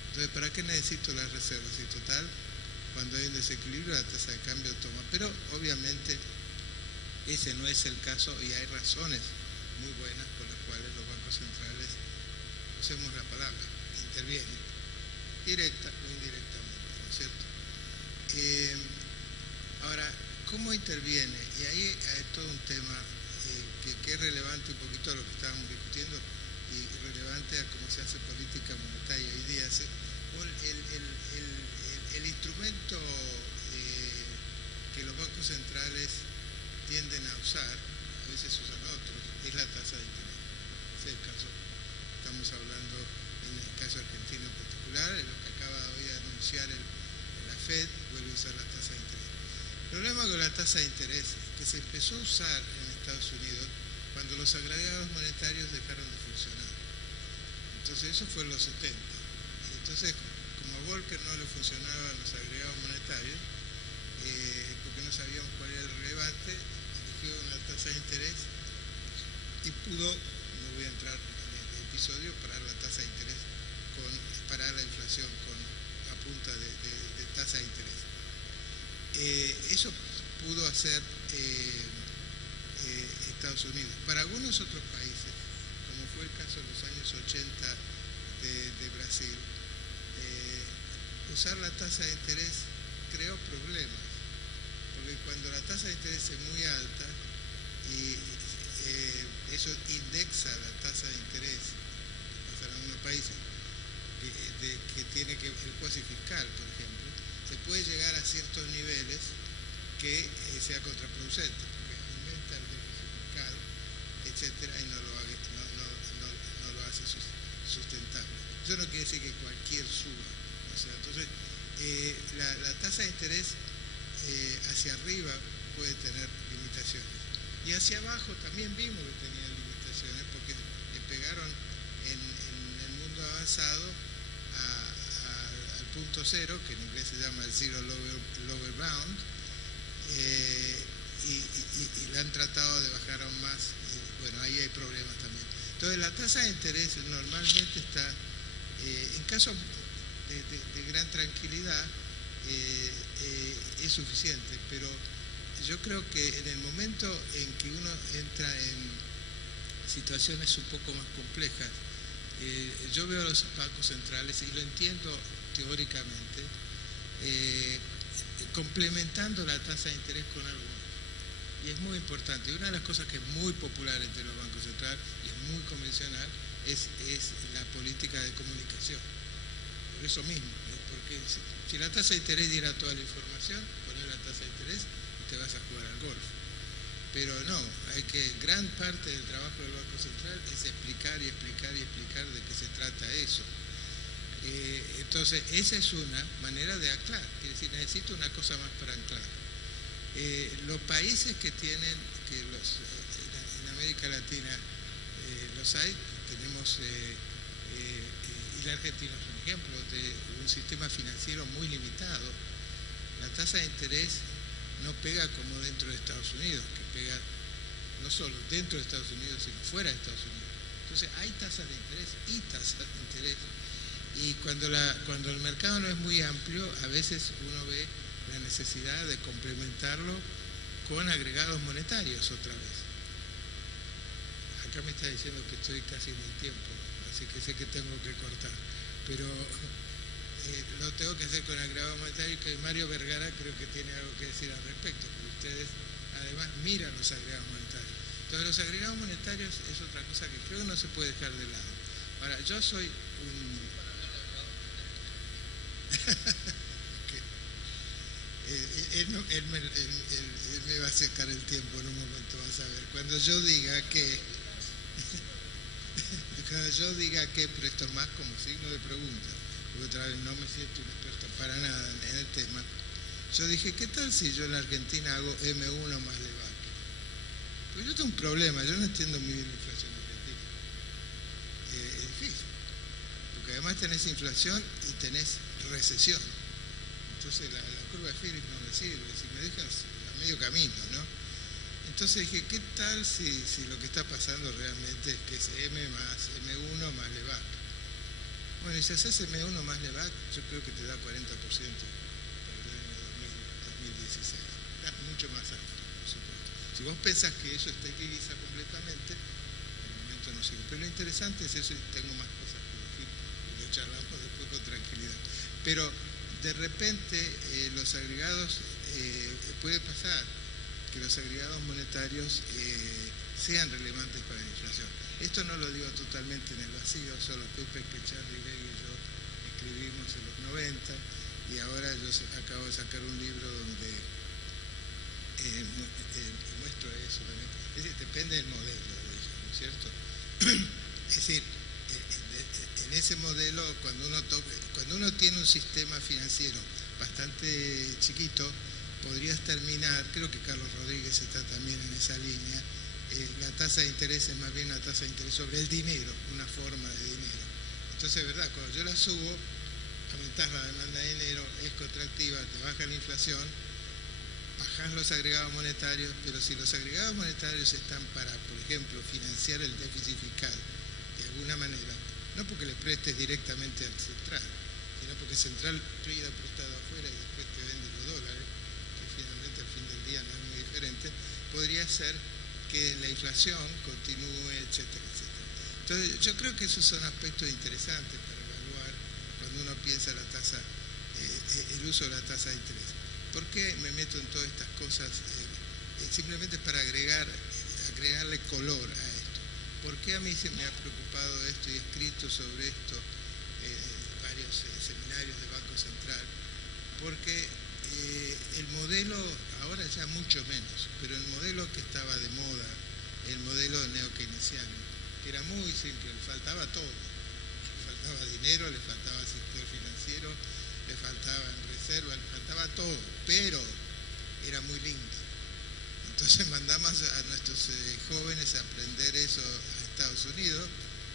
Entonces, ¿para qué necesito las reservas? Y total, cuando hay un desequilibrio, la tasa de cambio toma. Pero, obviamente, ese no es el caso y hay razones muy buenas por las cuales los bancos centrales, usemos la palabra, intervienen, directa o indirectamente, ¿no es cierto? Ahora, ¿cómo interviene? Y ahí hay todo un tema que es relevante un poquito a lo que estábamos discutiendo y relevante a cómo se hace política monetaria hoy día. El instrumento que los bancos centrales tienden a usar, a veces usan otros, es la tasa de interés. Ese es el caso. Estamos hablando en el caso argentino en particular, en lo que acaba hoy de anunciar la Fed, vuelve a usar la tasa de interés. El problema con la tasa de interés es que se empezó a usar en Estados Unidos cuando los agregados monetarios dejaron de funcionar. Entonces eso fue en los 70. Y entonces, como a Volcker no le funcionaban los agregados monetarios, porque no sabíamos cuál era el relevante, eligió una tasa de interés y pudo, no voy a entrar en el episodio, parar la tasa de interés, parar la inflación a punta de tasa de interés. Eso pudo hacer Estados Unidos. Para algunos otros países, como fue el caso en los años 80 de Brasil, usar la tasa de interés creó problemas, porque cuando la tasa de interés es muy alta y eso indexa la tasa de interés, que pasa en algunos países, que tiene que el cuasi fiscal, por ejemplo, se puede llegar a ciertos niveles que sea contraproducente, porque aumenta el déficit fiscal, etcétera, y no lo hace sustentable. Eso no quiere decir que cualquier suba. O sea, entonces, la tasa de interés hacia arriba puede tener limitaciones. Y hacia abajo también vimos que tenía limitaciones, porque le pegaron en el mundo avanzado al punto cero, que en inglés se llama el zero lower bound, y la han tratado de bajar aún más, y bueno, ahí hay problemas también. Entonces la tasa de interés normalmente está, en casos de gran tranquilidad, es suficiente, pero yo creo que en el momento en que uno entra en situaciones un poco más complejas, yo veo a los bancos centrales, y lo entiendo teóricamente, complementando la tasa de interés con algo más. Y es muy importante. Y una de las cosas que es muy popular entre los bancos centrales y es muy convencional es la política de comunicación. Por eso mismo, porque si la tasa de interés diera toda la información, poner la tasa de interés y te vas a jugar al golf. Pero no, gran parte del trabajo del Banco Central es explicar y explicar y explicar de qué se trata eso. Entonces, esa es una manera de anclar, es decir, necesito una cosa más para anclar. Los países que tienen, en América Latina los hay, tenemos, y la Argentina es un ejemplo de un sistema financiero muy limitado. La tasa de interés no pega como dentro de Estados Unidos, que pega no solo dentro de Estados Unidos, sino fuera de Estados Unidos. Entonces hay tasas de interés y tasas de interés. Y cuando el mercado no es muy amplio, a veces uno ve la necesidad de complementarlo con agregados monetarios otra vez. Acá me está diciendo que estoy casi en el tiempo, así que sé que tengo que cortar. Pero lo tengo que hacer con agregado monetario y que Mario Vergara creo que tiene algo que decir al respecto, porque ustedes además miran los agregados monetarios. Entonces los agregados monetarios es otra cosa que creo que no se puede dejar de lado. Ahora, yo soy un... él me va a sacar el tiempo en un momento, vas a ver. Cuando yo diga que, pero esto es más como signo de pregunta, porque otra vez no me siento un experto para nada en el tema. Yo dije, ¿qué tal si yo en la Argentina hago M1 más LEVAC? Pues yo tengo un problema, yo no entiendo muy bien la inflación argentina. Es difícil, porque además tenés inflación y tenés recesión. Entonces la curva de Phillips no me sirve, si me dejas a medio camino, ¿no? Entonces dije, ¿qué tal si lo que está pasando realmente es que es M1 más LEVAC? Bueno, y si haces M1 más LEVAC, yo creo que te da 40% para el año 2016. Da mucho más alto, por supuesto. Si vos pensás que eso está equilibrado completamente, en el momento no sirve. Pero lo interesante es eso, y tengo más cosas que decir, y lo charlamos después con tranquilidad. Pero de repente los agregados, puede pasar que los agregados monetarios sean relevantes para la inflación. Esto no lo digo totalmente en el vacío, son los papers que Charlie Begg y yo escribimos en los 90, y ahora yo acabo de sacar un libro donde muestro eso también. Es decir, depende del modelo, ¿no es cierto? Es decir, en ese modelo, cuando uno tiene un sistema financiero bastante chiquito, podrías terminar, creo que Carlos Rodríguez está también en esa línea, la tasa de interés es más bien una tasa de interés sobre el dinero, una forma de dinero. Entonces, es verdad, cuando yo la subo, aumentás la demanda de dinero, es contractiva, te baja la inflación, bajás los agregados monetarios, pero si los agregados monetarios están para, por ejemplo, financiar el déficit fiscal, de alguna manera, no porque le prestes directamente al central, sino porque el central pide prestado afuera y después te vende los dólares, que finalmente al fin del día no es muy diferente, podría ser que la inflación continúe, etcétera, etcétera. Entonces, yo creo que esos son aspectos interesantes para evaluar cuando uno piensa la tasa, el uso de la tasa de interés. ¿Por qué me meto en todas estas cosas? Simplemente para agregarle color a esto. ¿Por qué a mí se me ha preocupado esto y he escrito sobre esto varios seminarios de Banco Central? Porque el modelo, ahora ya mucho menos, pero el modelo que estaba de moda, el modelo neo-keynesiano, que era muy simple, le faltaba todo. Le faltaba dinero, le faltaba sector financiero, le faltaba en reserva, le faltaba todo, pero era muy lindo. Entonces mandamos a nuestros jóvenes a aprender eso a Estados Unidos,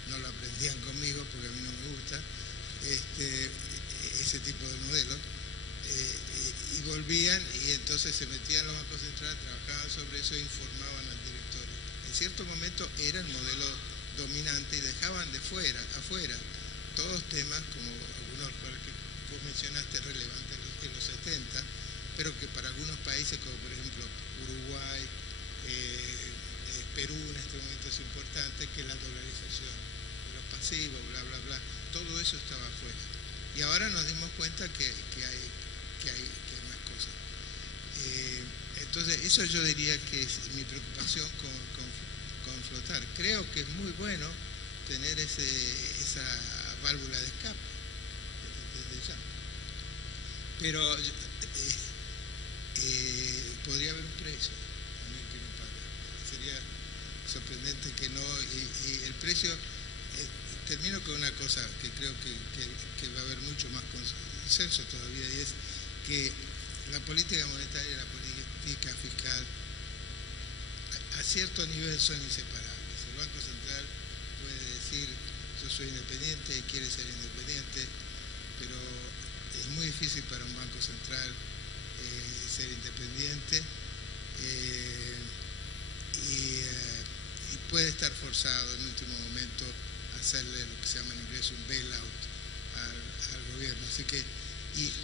no lo aprendían conmigo porque a mí no me gusta ese tipo de modelo, y volvían y entonces se metían en los bancos centrales, trabajaban sobre eso e informaban al directorio. En cierto momento era el modelo dominante y dejaban afuera todos temas como algunos que vos mencionaste relevantes en los 70, pero que para algunos países como por ejemplo Uruguay, Perú en este momento es importante, que la dolarización de los pasivos, bla, bla, bla, todo eso estaba afuera. Y ahora nos dimos cuenta que hay más cosas. Entonces, eso yo diría que es mi preocupación con flotar. Creo que es muy bueno tener esa válvula de escape desde ya. Pero podría haber un precio también que no paga. Sería sorprendente que no. Y el precio, termino con una cosa que creo que va a haber mucho más consenso todavía, y es que la política monetaria y la política fiscal a cierto nivel son inseparables. El Banco Central puede decir yo soy independiente y quiere ser independiente, pero es muy difícil para un Banco Central ser independiente y puede estar forzado en último momento a hacerle lo que se llama en inglés un bailout al gobierno. Así que,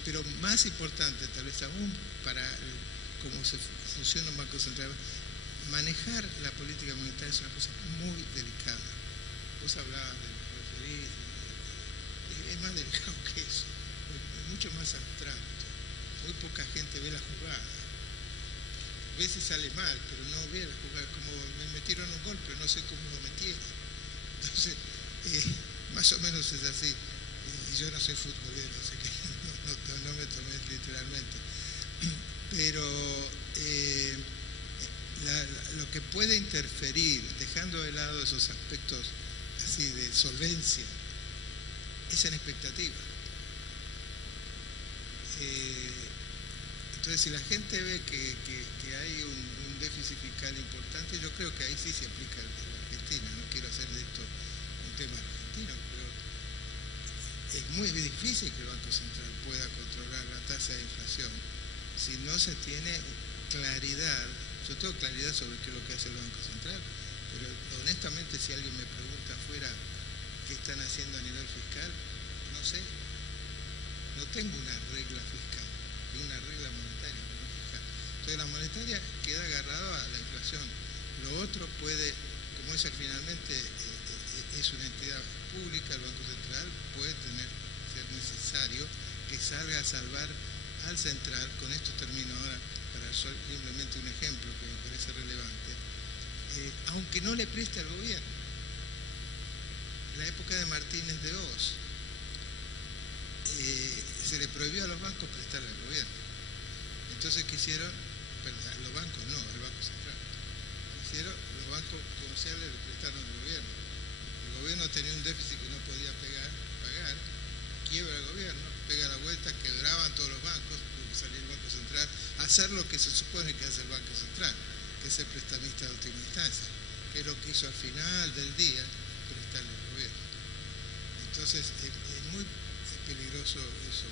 pero más importante tal vez aún para cómo se funciona un Banco Central, manejar la política monetaria es una cosa muy delicada. Vos hablabas de los referís, es más delicado que eso, muy mucho más abstracto. Muy poca gente ve la jugada. A veces sale mal, pero no ve la jugada. Como me metieron un gol, pero no sé cómo lo metieron. Entonces, más o menos es así. Y yo no soy futbolero, así que no me tomé literalmente. Pero lo que puede interferir, dejando de lado esos aspectos así de solvencia, es en expectativa. Entonces, si la gente ve que hay un déficit fiscal importante, yo creo que ahí sí se aplica en la Argentina. No quiero hacer de esto un tema argentino, pero es muy difícil que el Banco Central pueda controlar la tasa de inflación si no se tiene claridad. Yo tengo claridad sobre qué es lo que hace el Banco Central, pero honestamente, si alguien me pregunta afuera qué están haciendo a nivel fiscal, no sé. No tengo una regla fiscal, tengo una regla monetaria, pero no fiscal. Entonces la monetaria queda agarrado a la inflación. Lo otro puede, como es finalmente es una entidad pública, el Banco Central puede ser necesario que salga a salvar al central. Con esto termino ahora para simplemente un ejemplo que me parece relevante, aunque no le preste al gobierno. En la época de Martínez de Hoz, se le prohibió a los bancos prestarle al gobierno. Entonces quisieron, los bancos no, el Banco Central, los bancos comerciales le prestaron al gobierno. El gobierno tenía un déficit que no podía pagar, quiebra el gobierno, pega la vuelta, quebraban todos los bancos, tuvo que salir el Banco Central a hacer lo que se supone que hace el Banco Central, que es el prestamista de última instancia, que es lo que hizo al final del día, prestarle al gobierno. Entonces es muy peligroso eso,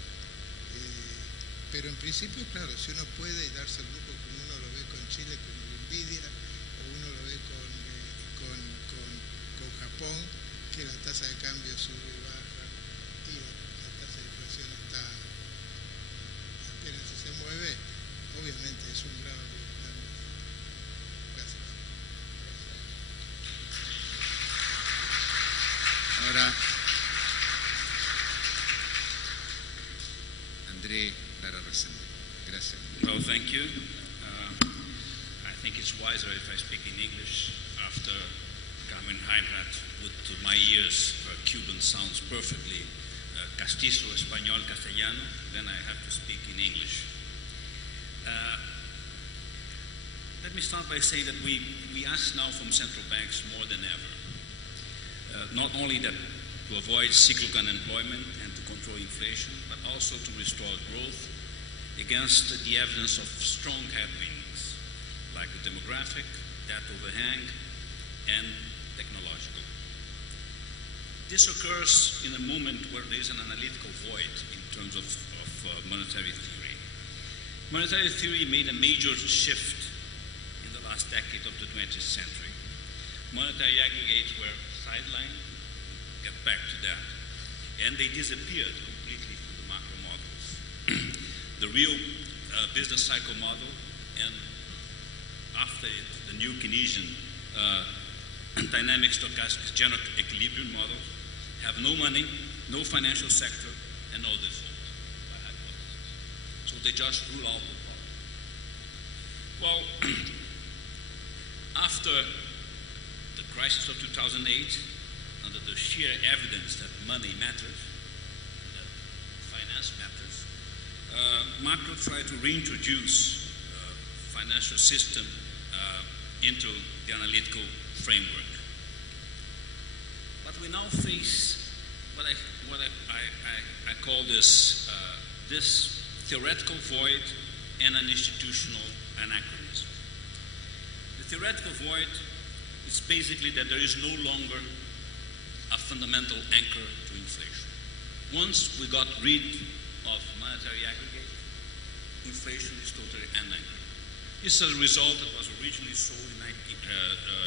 pero en principio, claro, si uno puede darse el lujo, como uno lo ve con Chile, con Nvidia, o uno lo ve con Japón, que la tasa de cambio sube y baja y la tasa de inflación está apenas se mueve, obviamente es un grado de cambio. Gracias. Ahora, André Lara Resende. Gracias. Well, thank you. I think it's wiser if I speak in English after Carmen Reinhardt put to my ears her Cuban sounds perfectly, castizo, español, castellano, then I have to speak in English. Let me start by saying that we ask now from central banks more than ever, not only that to avoid cyclical unemployment and to control inflation, but also to restore growth against the evidence of strong headwinds like the demographic, debt overhang, and technological. This occurs in a moment where there is an analytical void in terms of monetary theory. Monetary theory made a major shift in the last decade of the 20th century. Monetary aggregates were sidelined, get back to that, and they disappeared completely from the macro models. The real business cycle model, and after it, the new Keynesian dynamic stochastic general equilibrium model, have no money, no financial sector, and no default by hypothesis. So they just rule out the problem. Well, after the crisis of 2008, under the sheer evidence that money matters, that finance matters, macro tried to reintroduce financial system into the analytical framework. But we now face what I call this theoretical void and an institutional anachronism. The theoretical void is basically that there is no longer a fundamental anchor to inflation. Once we got rid of monetary aggregate, inflation is totally unanchored. This is a result that was originally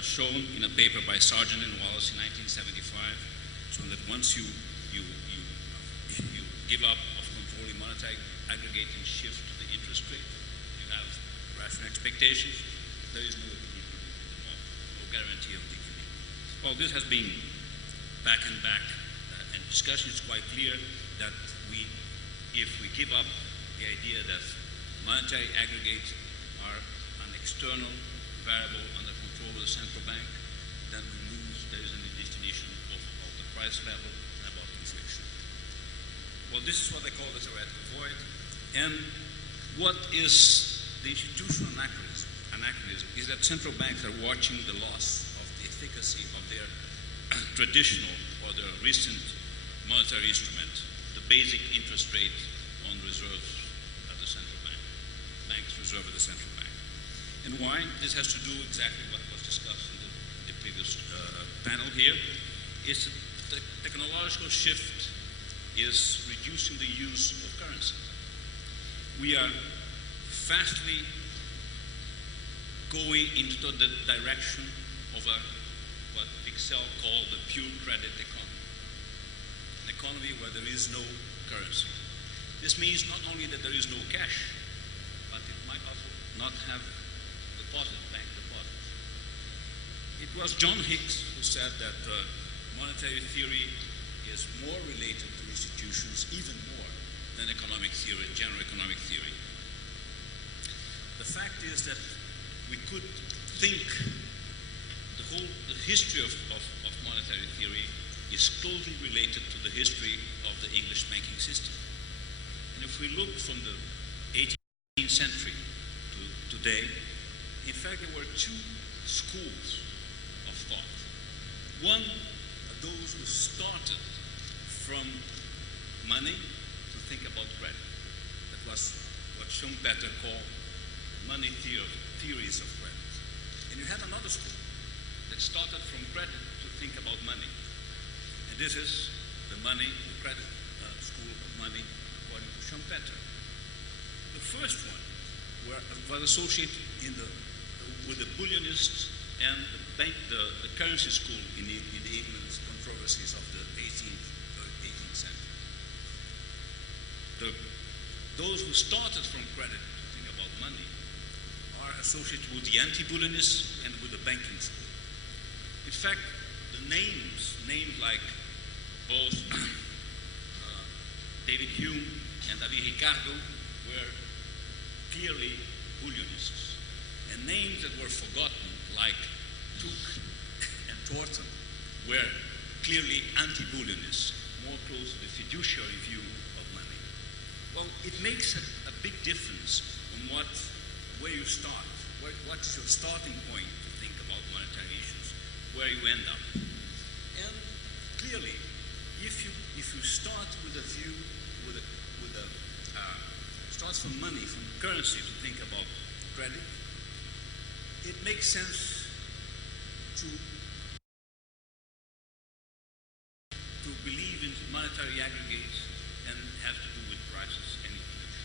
shown in a paper by Sargent and Wallace in 1975, so that once you give up of controlling monetary aggregate and shift to the interest rate, you have rational expectations, there is no equilibrium anymore, no guarantee of the equilibrium. Well, this has been back and back, and discussion is quite clear that we if we give up the idea that monetary aggregates are an external variable under control of the central bank, then we lose, there is an definition of the price level and about inflation. Well, this is what they call the theoretical void. And what is the institutional anachronism is that central banks are watching the loss of the efficacy of their traditional or their recent monetary instrument, the basic interest rate on reserves at the central bank, bank's reserve at the central bank. And why? This has to do exactly what was discussed in the previous panel here, is the technological shift is reducing the use of currency. We are fastly going into the direction of what Wicksell called the pure credit economy, an economy where there is no currency. This means not only that there is no cash, but it might also not have bank deposits. It was John Hicks who said that monetary theory is more related to institutions, even more than economic theory, general economic theory. The fact is that we could think the history of monetary theory is closely related to the history of the English banking system. And if we look from the 18th century to today, in fact, there were two schools of thought. One, those who started from money to think about credit. That was what Schumpeter called money theories of credit. And you had another school that started from credit to think about money. And this is the credit school of money, according to Schumpeter. The first one was associated with the bullionists and the currency school in the England's controversies of the 18th century. Those who started from credit to think about money are associated with the anti-bullionists and with the banking school. In fact, the names like both David Hume and David Ricardo were clearly bullionists. And names that were forgotten, like Tooke and Thornton, were clearly anti-bullionists, more close to the fiduciary view of money. Well, it makes a big difference on where you start, what is your starting point to think about monetary issues, where you end up. And clearly, if you start with a view, start from money, from currency to think about credit, it makes sense to believe in monetary aggregates and have to do with prices and inflation.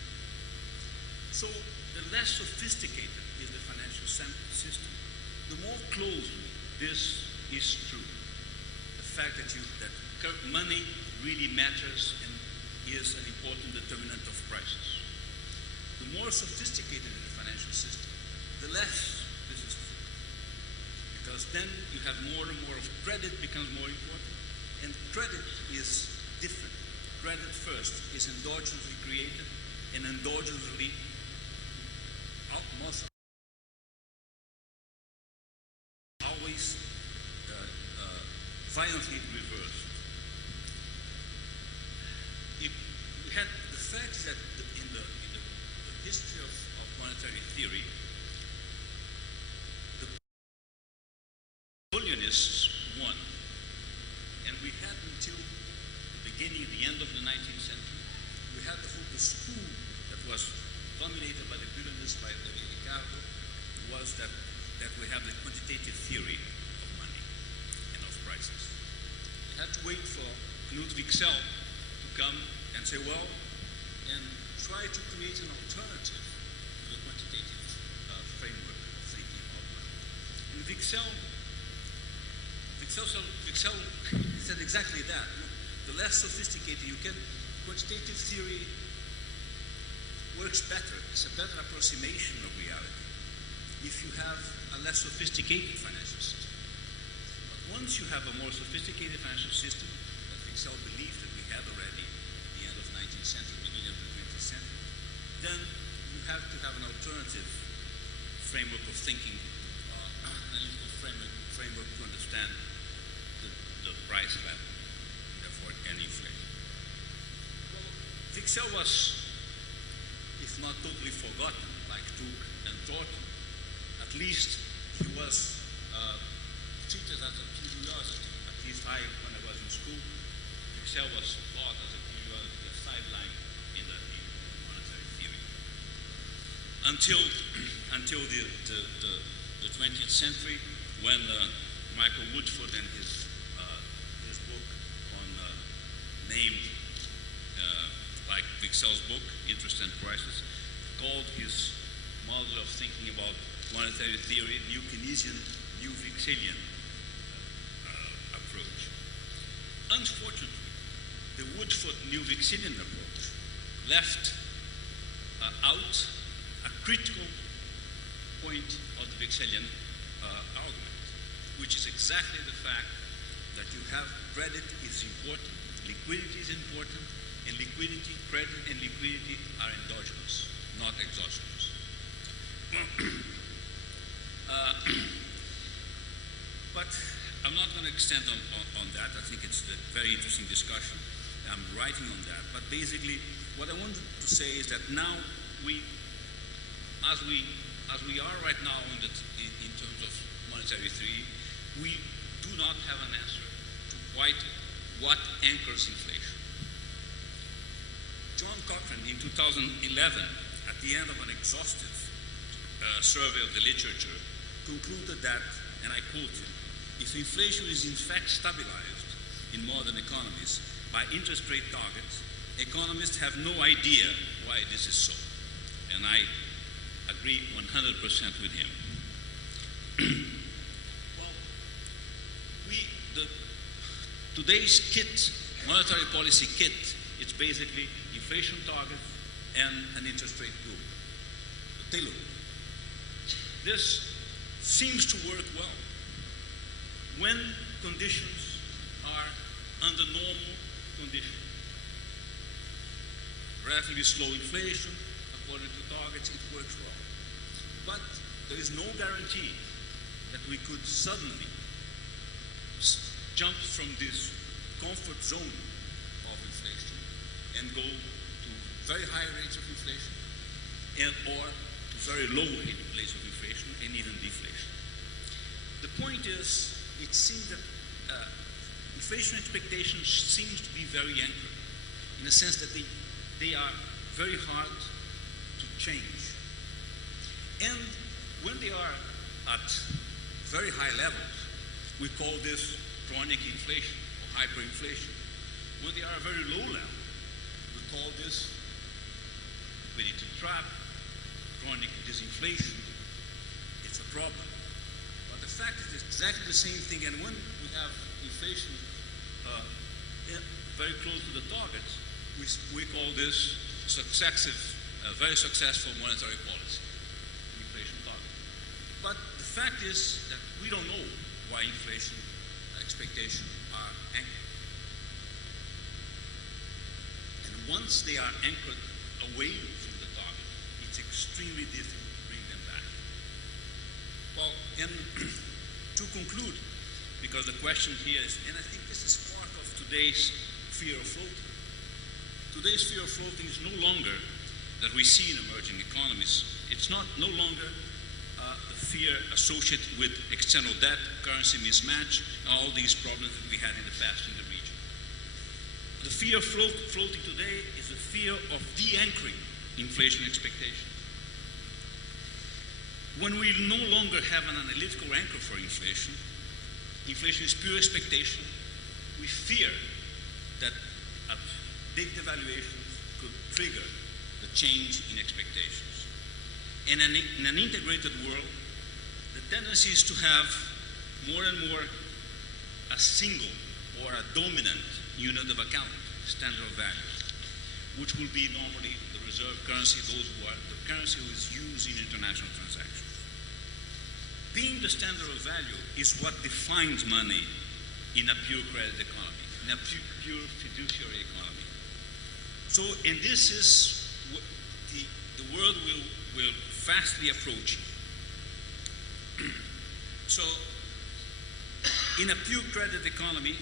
So the less sophisticated is the financial system, the more closely this is true. The fact that money really matters and is an important determinant of prices. The more sophisticated is the financial system, the less this is true. Because then you have more and more of credit becomes more important, and credit is different. Credit first is endogenously created and endogenously almost always violently reversed. The fact is that in the history of monetary theory, the bullionists won. And we had until the end of the 19th century, we had the school that was dominated by the bullionist, by David Ricardo, was that we have the quantitative theory of money and of prices. We had to wait for Knut Wicksell to come and say, well, and try to create an alternative to the quantitative framework of thinking about money. And Wicksell said exactly that. The less sophisticated you can, quantitative theory works better. It's a better approximation of reality if you have a less sophisticated financial system. But once you have a more sophisticated financial system, that Wicksell believed that we had already at the end of the 19th century, beginning of the then you have to have an alternative framework of thinking, analytical framework to understand the price level, therefore any inflation. Well, Wicksell was, if not totally forgotten, like Tuck and Thornton, at least he was treated as a curiosity. At least when I was in school, Wicksell was thought as a curiosity, a sideline in monetary theory. Until the 20th century, when Michael Woodford and his book on named like Wicksell's book, Interest and Prices, called his model of thinking about monetary theory New Keynesian, New Wickelsian approach. Unfortunately, the Woodford New Wickelsian approach left out a critical point of the Wickelsian argument, which is exactly the fact that you have credit is important, liquidity is important, and liquidity, credit and liquidity are endogenous, not exogenous. But I'm not going to extend on that. I think it's a very interesting discussion. I'm writing on that. But basically, what I wanted to say is that now as we are right now in terms of monetary theory, we do not have an answer to quite what anchors inflation. John Cochrane in 2011, at the end of an exhaustive survey of the literature, concluded that, and I quote him, if inflation is in fact stabilized in modern economies by interest rate targets, economists have no idea why this is so. And I agree 100% with him. Well, today's kit, monetary policy kit, it's basically inflation target and an interest rate group, the Taylor group. This seems to work well when conditions are under normal conditions. Relatively slow inflation, according to targets, it works well. But there is no guarantee that we could suddenly jump from this comfort zone of inflation and go to very high rates of inflation or to very low rates of inflation and even deflation. The point is, it seems that inflation expectations seem to be very anchored in the sense that they are very hard to change. And when they are at very high levels, we call this chronic inflation or hyperinflation. When they are very low level, we call this liquidity trap, chronic disinflation. It's a problem. But the fact is it's exactly the same thing, and when we have inflation very close to the targets, we call this very successful monetary policy, inflation target. But the fact is that we don't know why inflation expectations are anchored. And once they are anchored away from the target, it's extremely difficult to bring them back. Well, and to conclude, because the question here is, and I think this is part of today's fear of floating. Today's fear of floating is no longer that we see in emerging economies. It's no longer the fear associated with external debt, currency mismatch, all these problems that we had in the past in the region. The fear of floating today is the fear of de-anchoring inflation expectations. When we no longer have an analytical anchor for inflation, inflation is pure expectation, we fear that big devaluations could trigger the change in expectations. In an integrated world, the tendency is to have more and more a single or a dominant unit of accounting, standard of values, which will be normally the reserve currency, the currency who is used in international transactions. Being the standard of value is what defines money in a pure credit economy, in a pure fiduciary economy. So, and this is the the world will fastly approach. So, in a pure credit economy,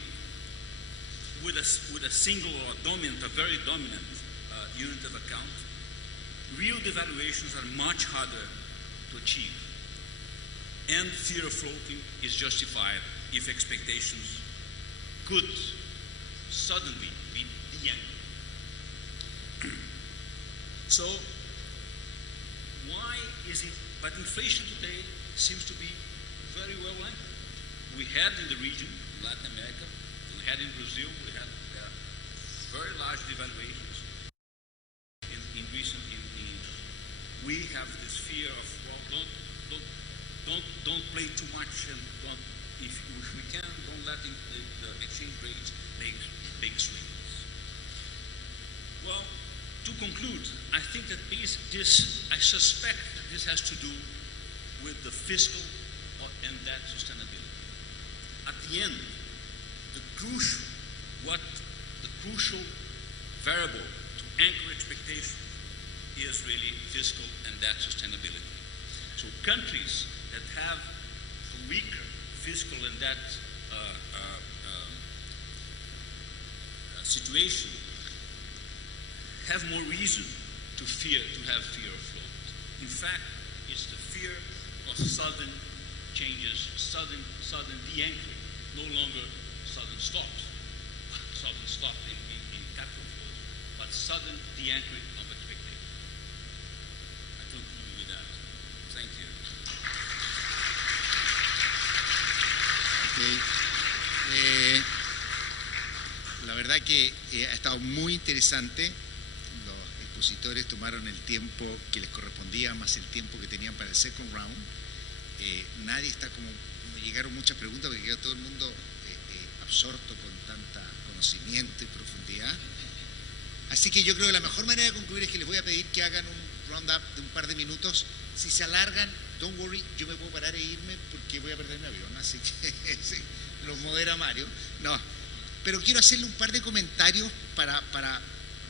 with a single or dominant, a very dominant unit of account, real devaluations are much harder to achieve. And fear of floating is justified if expectations could suddenly be de-anchored. So, why is it, but inflation today seems to be very well anchored. We had in the region, Latin America, we had in Brazil, we had very large devaluations in recent years. We have this fear of, well, don't play too much, and if we can, don't let the exchange rates make big swings. Well, to conclude, I think that I suspect that this has to do with the fiscal and debt sustainability. At the end, the crucial variable to anchor expectations is really fiscal and debt sustainability. So countries that have a weaker fiscal and debt situation have more reason to have fear of float. In fact, it's the fear of sudden changes, sudden de-anchoring, no longer sudden stops in capital flows, but sudden de-anchoring of expectations. I conclude with that. Thank you. Okay. La verdad que ha estado muy interesante. Los expositores tomaron el tiempo que les correspondía más el tiempo que tenían para el second round. Nadie está como llegaron muchas preguntas porque quedó todo el mundo absorto con tanta conocimiento y profundidad. Así que yo creo que la mejor manera de concluir es que les voy a pedir que hagan un round-up de un par de minutos. Si se alargan, don't worry, yo me puedo parar e irme porque voy a perder mi avión, así que sí, lo modera Mario. No, pero quiero hacerle un par de comentarios para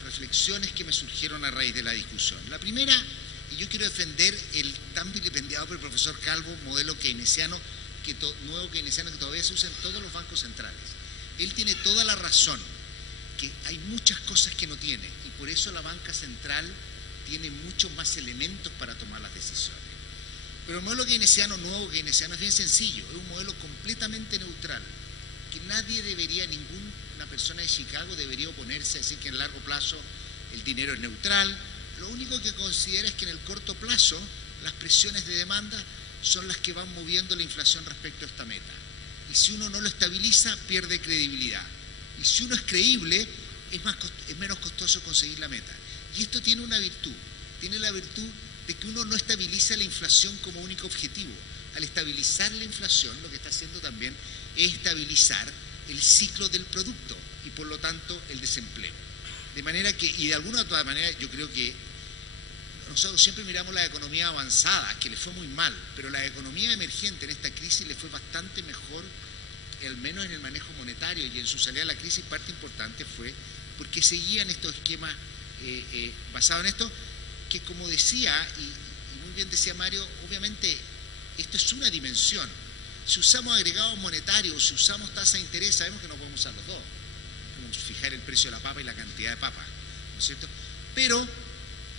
reflexiones que me surgieron a raíz de la discusión. La primera, y yo quiero defender el tan vilipendiado por el profesor Calvo modelo keynesiano, nuevo keynesiano que todavía se usa en todos los bancos centrales. Él tiene toda la razón, que hay muchas cosas que no tiene, y por eso la banca central tiene muchos más elementos para tomar las decisiones. Pero el modelo keynesiano, nuevo keynesiano, es bien sencillo, es un modelo completamente neutral, que nadie debería, ninguna persona de Chicago debería oponerse a decir que en largo plazo el dinero es neutral. Lo único que considera es que en el corto plazo las presiones de demanda son las que van moviendo la inflación respecto a esta meta. Y si uno no lo estabiliza, pierde credibilidad. Y si uno es creíble, es menos costoso conseguir la meta. Y esto tiene una virtud, tiene la virtud de que uno no estabiliza la inflación como único objetivo. Al estabilizar la inflación, lo que está haciendo también es estabilizar el ciclo del producto y por lo tanto el desempleo. De manera que, y de alguna u otra manera, yo creo que nosotros siempre miramos la economía avanzada, que le fue muy mal, pero la economía emergente en esta crisis le fue bastante mejor, al menos en el manejo monetario, y en su salida de la crisis parte importante fue porque seguían estos esquemas basados en esto, que como decía, y muy bien decía Mario, obviamente esto es una dimensión. Si usamos agregados monetarios, si usamos tasa de interés, sabemos que no podemos usar los dos. Podemos fijar el precio de la papa y la cantidad de papa, ¿no es cierto? Pero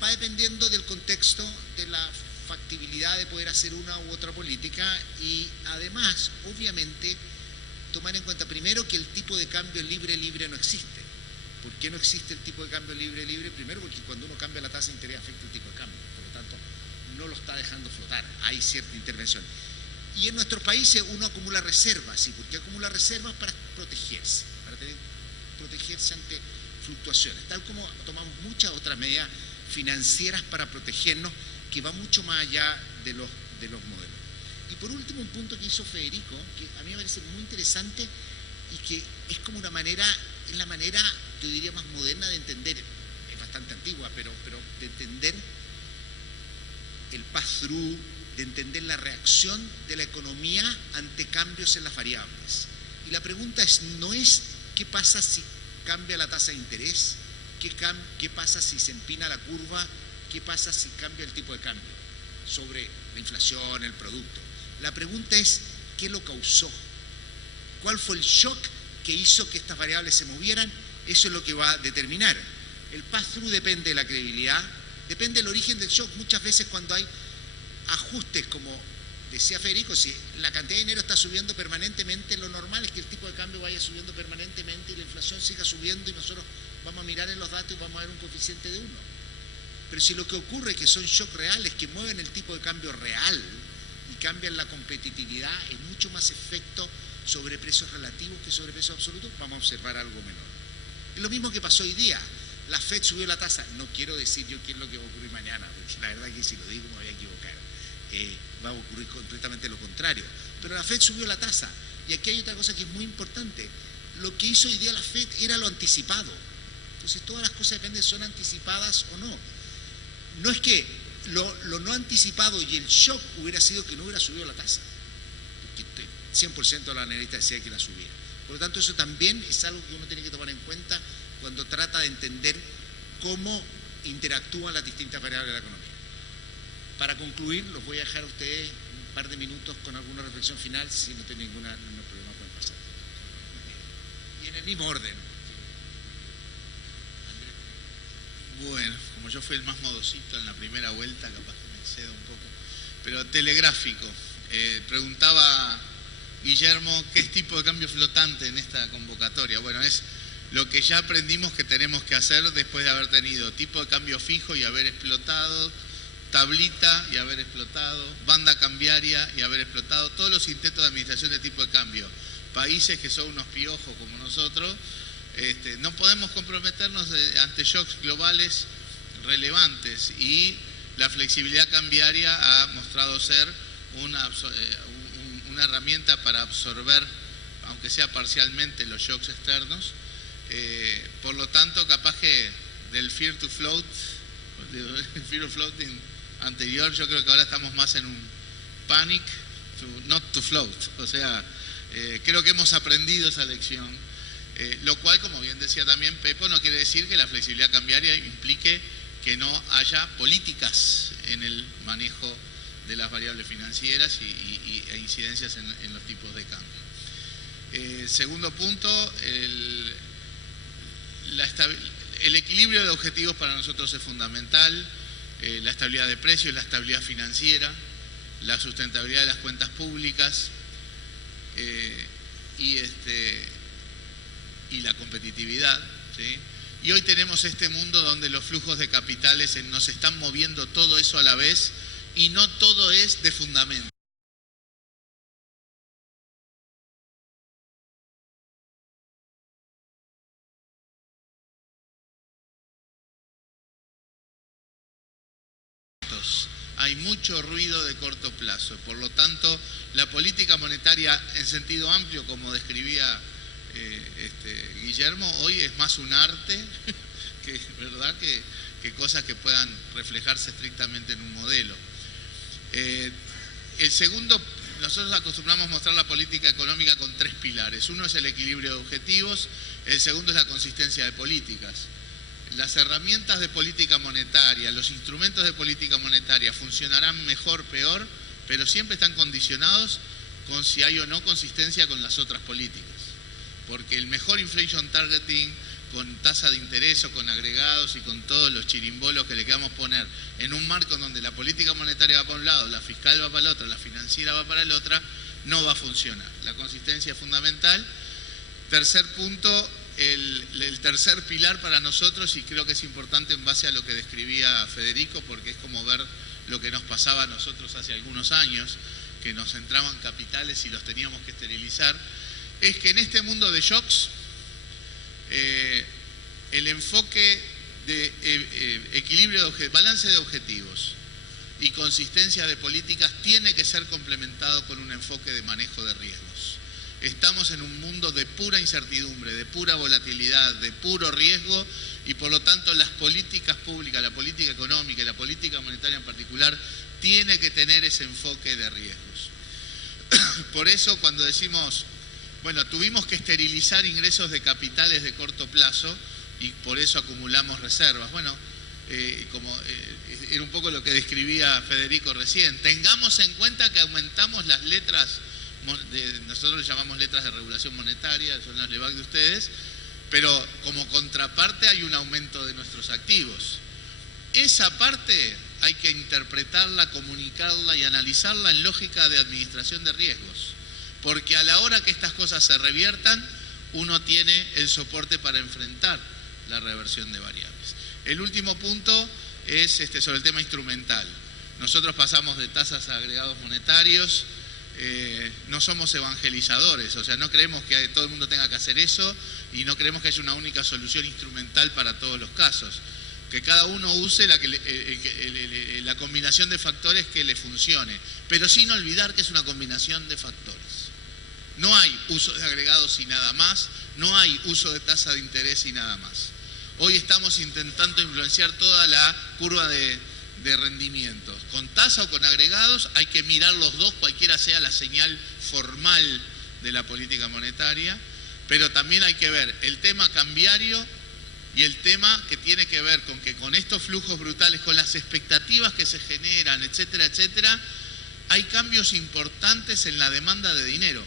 va dependiendo del contexto, de la factibilidad de poder hacer una u otra política, y además, obviamente, tomar en cuenta primero que el tipo de cambio libre no existe. ¿Por qué no existe el tipo de cambio libre? Primero porque cuando uno cambia la tasa de interés afecta el tipo de cambio, por lo tanto no lo está dejando flotar, hay cierta intervención. Y en nuestros países uno acumula reservas. ¿Y por qué acumula reservas? Para protegerse, protegerse ante fluctuaciones, tal como tomamos muchas otras medidas financieras para protegernos, que va mucho más allá de los modelos. Y por último, un punto que hizo Federico, que a mí me parece muy interesante y que es como una manera, es la manera, yo diría, más moderna de entender, es bastante antigua, pero de entender el pass-through, de entender la reacción de la economía ante cambios en las variables. Y la pregunta no es qué pasa si cambia la tasa de interés, qué pasa si se empina la curva, ¿qué pasa si cambia el tipo de cambio sobre la inflación, el producto? La pregunta es, ¿qué lo causó? ¿Cuál fue el shock que hizo que estas variables se movieran? Eso es lo que va a determinar. El pass-through depende de la credibilidad, depende del origen del shock. Muchas veces cuando hay ajustes, como decía Federico, si la cantidad de dinero está subiendo permanentemente, lo normal es que el tipo de cambio vaya subiendo permanentemente y la inflación siga subiendo y nosotros vamos a mirar en los datos y vamos a ver un coeficiente de 1. Pero si lo que ocurre es que son shocks reales que mueven el tipo de cambio real y cambian la competitividad, es mucho más efecto sobre precios relativos que sobre precios absolutos, vamos a observar algo menor. Es lo mismo que pasó hoy día. La Fed subió la tasa. No quiero decir yo qué es lo que va a ocurrir mañana, porque la verdad que si lo digo me voy a equivocar. Va a ocurrir completamente lo contrario. Pero la Fed subió la tasa. Y aquí hay otra cosa que es muy importante. Lo que hizo hoy día la Fed era lo anticipado. Entonces todas las cosas dependen si son anticipadas o no. No es que lo no anticipado y el shock hubiera sido que no hubiera subido la tasa. Porque 100% de la analista decía que la subía. Por lo tanto, eso también es algo que uno tiene que tomar en cuenta cuando trata de entender cómo interactúan las distintas variables de la economía. Para concluir, los voy a dejar a ustedes un par de minutos con alguna reflexión final, si no tienen ningún problema pueden pasar. Y en el mismo orden. Bueno, como yo fui el más modosito en la primera vuelta, capaz que me excedo un poco. Pero telegráfico. Preguntaba Guillermo, ¿qué tipo de cambio flotante en esta convocatoria? Bueno, es lo que ya aprendimos que tenemos que hacer después de haber tenido tipo de cambio fijo y haber explotado, tablita y haber explotado, banda cambiaria y haber explotado, todos los intentos de administración de tipo de cambio. Países que son unos piojos como nosotros, no podemos comprometernos ante shocks globales relevantes, y la flexibilidad cambiaria ha mostrado ser una herramienta para absorber, aunque sea parcialmente, los shocks externos. Por lo tanto, capaz que del fear to float, el fear of floating anterior, yo creo que ahora estamos más en un panic to not to float. O sea, creo que hemos aprendido esa lección, lo cual, como bien decía también Pepo, no quiere decir que la flexibilidad cambiaria implique que no haya políticas en el manejo de las variables financieras e incidencias en los tipos de cambio. Segundo punto, el equilibrio de objetivos para nosotros es fundamental, la estabilidad de precios, la estabilidad financiera, la sustentabilidad de las cuentas públicas y la competitividad, ¿sí? Y hoy tenemos este mundo donde los flujos de capitales nos están moviendo todo eso a la vez, y no todo es de fundamento. Hay mucho ruido de corto plazo, por lo tanto, la política monetaria en sentido amplio, como describía Guillermo, hoy es más un arte que, ¿verdad?, que cosas que puedan reflejarse estrictamente en un modelo. El segundo, nosotros acostumbramos mostrar la política económica con 3 pilares. Uno es el equilibrio de objetivos, el segundo es la consistencia de políticas. Las herramientas de política monetaria, los instrumentos de política monetaria funcionarán mejor, peor, pero siempre están condicionados con si hay o no consistencia con las otras políticas. Porque el mejor inflation targeting, con tasa de interés o con agregados y con todos los chirimbolos que le queramos poner en un marco donde la política monetaria va para un lado, la fiscal va para el otro, la financiera va para el otro, no va a funcionar. La consistencia es fundamental. Tercer punto, el tercer pilar para nosotros, y creo que es importante en base a lo que describía Federico, porque es como ver lo que nos pasaba a nosotros hace algunos años, que nos entraban capitales y los teníamos que esterilizar, es que en este mundo de shocks, el enfoque de equilibrio de balance de objetivos y consistencia de políticas tiene que ser complementado con un enfoque de manejo de riesgos. Estamos en un mundo de pura incertidumbre, de pura volatilidad, de puro riesgo, y por lo tanto las políticas públicas, la política económica y la política monetaria en particular tiene que tener ese enfoque de riesgos. Por eso cuando decimos, bueno, tuvimos que esterilizar ingresos de capitales de corto plazo y por eso acumulamos reservas. Bueno, era un poco lo que describía Federico recién, tengamos en cuenta que aumentamos las letras, nosotros le llamamos letras de regulación monetaria, son las LEVAC de ustedes, pero como contraparte hay un aumento de nuestros activos. Esa parte hay que interpretarla, comunicarla y analizarla en lógica de administración de riesgos, porque a la hora que estas cosas se reviertan, uno tiene el soporte para enfrentar la reversión de variables. El último punto es sobre el tema instrumental. Nosotros pasamos de tasas a agregados monetarios, no somos evangelizadores, o sea, no creemos que todo el mundo tenga que hacer eso y no creemos que haya una única solución instrumental para todos los casos. Que cada uno use la combinación de factores que le funcione, pero sin olvidar que es una combinación de factores. No hay uso de agregados y nada más, no hay uso de tasa de interés y nada más. Hoy estamos intentando influenciar toda la curva de rendimientos. Con tasa o con agregados hay que mirar los dos, cualquiera sea la señal formal de la política monetaria, pero también hay que ver el tema cambiario y el tema que tiene que ver con que con estos flujos brutales, con las expectativas que se generan, etcétera, etcétera, hay cambios importantes en la demanda de dinero.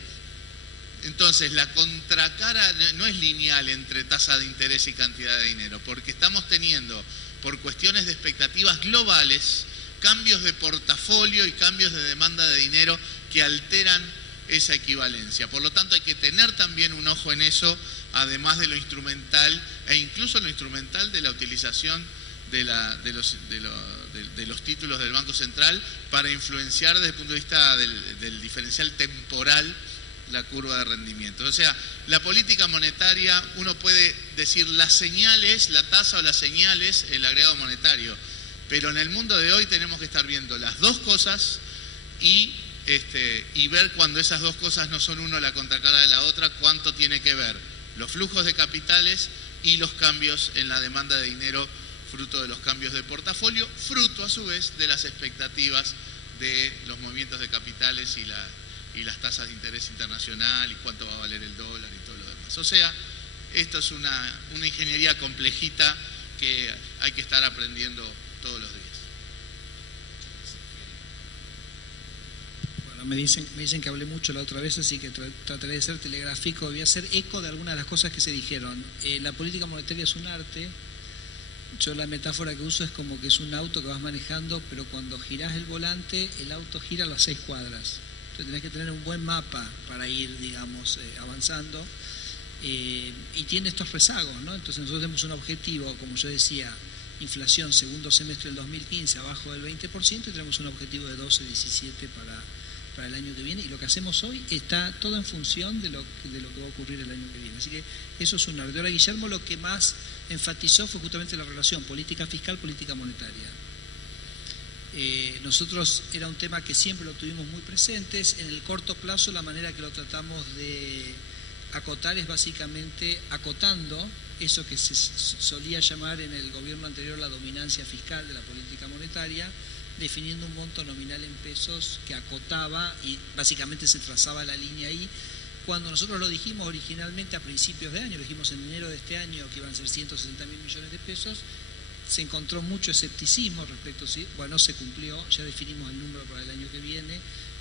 Entonces, la contracara no es lineal entre tasa de interés y cantidad de dinero, porque estamos teniendo, por cuestiones de expectativas globales, cambios de portafolio y cambios de demanda de dinero que alteran esa equivalencia. Por lo tanto, hay que tener también un ojo en eso, además de lo instrumental, e incluso lo instrumental de la utilización de los títulos del Banco Central para influenciar desde el punto de vista del diferencial temporal la curva de rendimiento. O sea, la política monetaria, uno puede decir la señal es la tasa o la señal es el agregado monetario, pero en el mundo de hoy tenemos que estar viendo las dos cosas y ver cuando esas dos cosas no son uno la contracara de la otra, cuánto tiene que ver los flujos de capitales y los cambios en la demanda de dinero fruto de los cambios de portafolio, fruto a su vez de las expectativas de los movimientos de capitales y las tasas de interés internacional y cuánto va a valer el dólar y todo lo demás. O sea, esto es una ingeniería complejita que hay que estar aprendiendo todos los días. Bueno, me dicen que hablé mucho la otra vez, así que trataré de ser telegráfico. Voy a hacer eco de algunas de las cosas que se dijeron. La política monetaria es un arte. Yo la metáfora que uso es como que es un auto que vas manejando, pero cuando girás el volante, el auto gira a las 6 cuadras. Entonces tenés que tener un buen mapa para ir, digamos, avanzando. Y tiene estos rezagos, ¿no? Entonces nosotros tenemos un objetivo, como yo decía, inflación segundo semestre del 2015 abajo del 20%, y tenemos un objetivo de 12, 17 para el año que viene, y lo que hacemos hoy está todo en función de lo que va a ocurrir el año que viene. Así que eso es un arte. Ahora, Guillermo lo que más enfatizó fue justamente la relación política fiscal, política monetaria. Nosotros era un tema que siempre lo tuvimos muy presentes. En el corto plazo, la manera que lo tratamos de acotar es básicamente acotando eso que se solía llamar en el gobierno anterior la dominancia fiscal de la política monetaria, definiendo un monto nominal en pesos que acotaba y básicamente se trazaba la línea ahí. Cuando nosotros lo dijimos originalmente a principios de año, lo dijimos en enero de este año que iban a ser 160.000 millones de pesos, se encontró mucho escepticismo respecto, ¿sí? Bueno, se cumplió, ya definimos el número para el año que viene,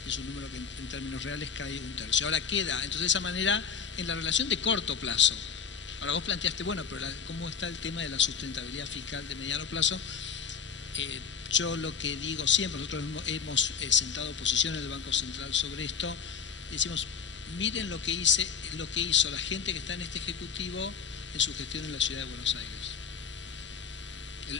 es un número que en términos reales cae 1/3. Ahora queda, entonces de esa manera, en la relación de corto plazo. Ahora vos planteaste, bueno, pero ¿cómo está el tema de la sustentabilidad fiscal de mediano plazo? Yo lo que digo siempre, nosotros hemos sentado posiciones del Banco Central sobre esto, decimos, miren lo que hizo la gente que está en este Ejecutivo en su gestión en la Ciudad de Buenos Aires.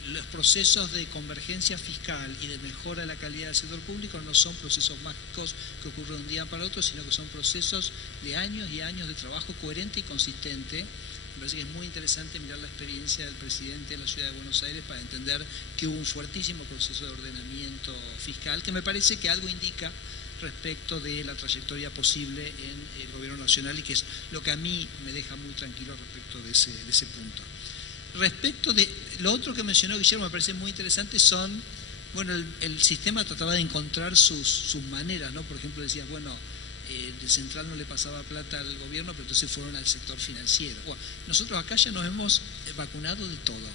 Los procesos de convergencia fiscal y de mejora de la calidad del sector público no son procesos mágicos que ocurren de un día para otro, sino que son procesos de años y años de trabajo coherente y consistente. Me parece que es muy interesante mirar la experiencia del presidente de la Ciudad de Buenos Aires para entender que hubo un fuertísimo proceso de ordenamiento fiscal, que me parece que algo indica respecto de la trayectoria posible en el gobierno nacional y que es lo que a mí me deja muy tranquilo respecto de ese punto. Respecto de lo otro que mencionó Guillermo, me parece muy interesante, son, bueno, el sistema trataba de encontrar sus maneras, ¿no? Por ejemplo, decía, bueno, el central no le pasaba plata al gobierno, pero entonces fueron al sector financiero. Bueno, nosotros acá ya nos hemos vacunado de todo.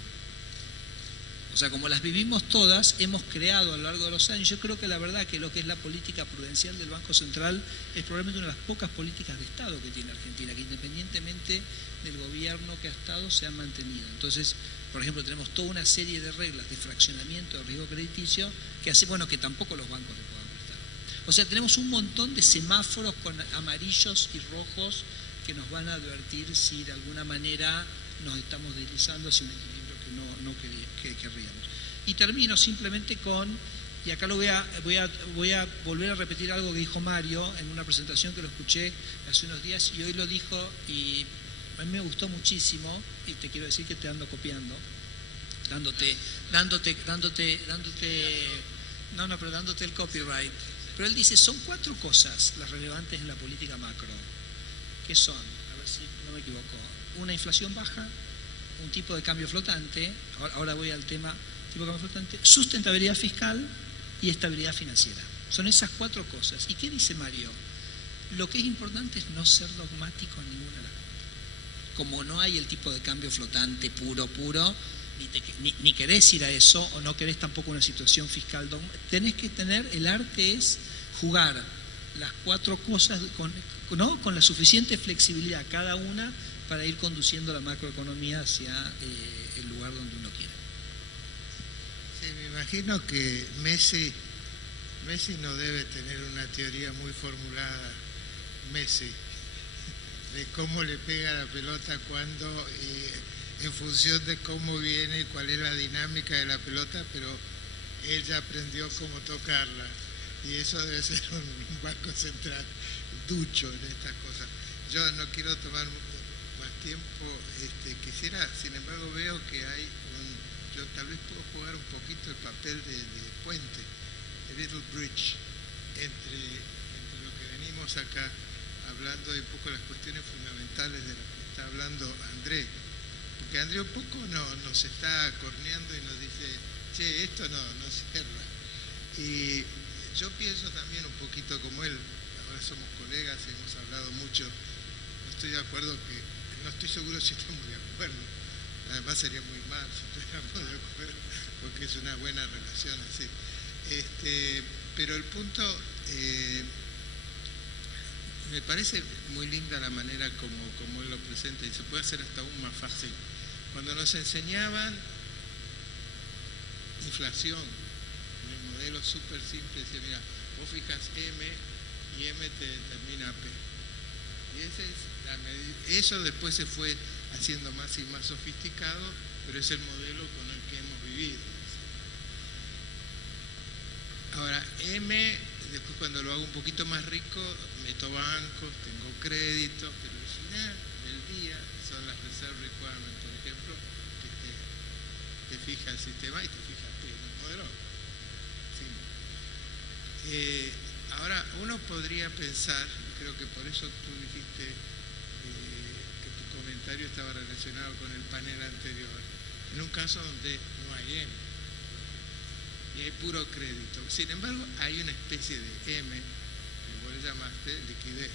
O sea, como las vivimos todas, hemos creado a lo largo de los años. Yo creo que la verdad que lo que es la política prudencial del Banco Central es probablemente una de las pocas políticas de Estado que tiene Argentina, que independientemente del gobierno que ha estado, se ha mantenido. Entonces, por ejemplo, tenemos toda una serie de reglas de fraccionamiento de riesgo crediticio que hace, bueno, que tampoco los bancos le puedan prestar. O sea, tenemos un montón de semáforos con amarillos y rojos que nos van a advertir si de alguna manera nos estamos deslizando hacia un equilibrio que querríamos. Y termino simplemente con, y acá voy a volver a repetir algo que dijo Mario en una presentación que lo escuché hace unos días y hoy lo dijo y a mí me gustó muchísimo y te quiero decir que te ando copiando, dándote el copyright. Pero él dice, son 4 cosas las relevantes en la política macro, que son, a ver si no me equivoco, una inflación baja, un tipo de cambio flotante, ahora voy al tema, tipo de cambio flotante, sustentabilidad fiscal y estabilidad financiera. Son esas 4 cosas. ¿Y qué dice Mario? Lo que es importante es no ser dogmático en ninguna de las 4. Como no hay el tipo de cambio flotante puro, ni querés ir a eso, o no querés tampoco una situación fiscal dogmática, tenés que tener, el arte es jugar las 4 cosas con la suficiente flexibilidad cada una para ir conduciendo la macroeconomía hacia el lugar donde uno quiere. Sí, me imagino que Messi no debe tener una teoría muy formulada, de cómo le pega la pelota cuando, en función de cómo viene y cuál es la dinámica de la pelota, pero él ya aprendió cómo tocarla y eso debe ser un banco central ducho en estas cosas. Yo no quiero tomar más tiempo, quisiera, sin embargo veo que hay yo tal vez puedo jugar un poquito el papel de puente, de little bridge, entre lo que venimos acá hablando y un poco las cuestiones fundamentales de las que está hablando André, porque André un poco nos está corneando y nos dice, che, esto no cierra. Y yo pienso también un poquito como él, ahora somos colegas y hemos hablado mucho, no estoy de acuerdo no estoy seguro si estamos de acuerdo, además sería muy mal si estuviéramos de acuerdo, porque es una buena relación así. Pero el punto, me parece muy linda la manera como él lo presenta y se puede hacer hasta aún más fácil. Cuando nos enseñaban inflación, en el modelo súper simple, decía, mira, vos fijas M y M te determina P. Y esa es la medida. Eso después se fue haciendo más y más sofisticado, pero es el modelo con el que hemos vivido. Ahora, M, después cuando lo hago un poquito más rico, meto bancos, tengo créditos, pero al final del día son las reserve requirements, por ejemplo, que te fija el sistema y te fija el modelo. Sí. Ahora, uno podría pensar, creo que por eso tú dijiste que tu comentario estaba relacionado con el panel anterior, en un caso donde no hay M y hay puro crédito. Sin embargo, hay una especie de M, que vos le llamaste liquidez,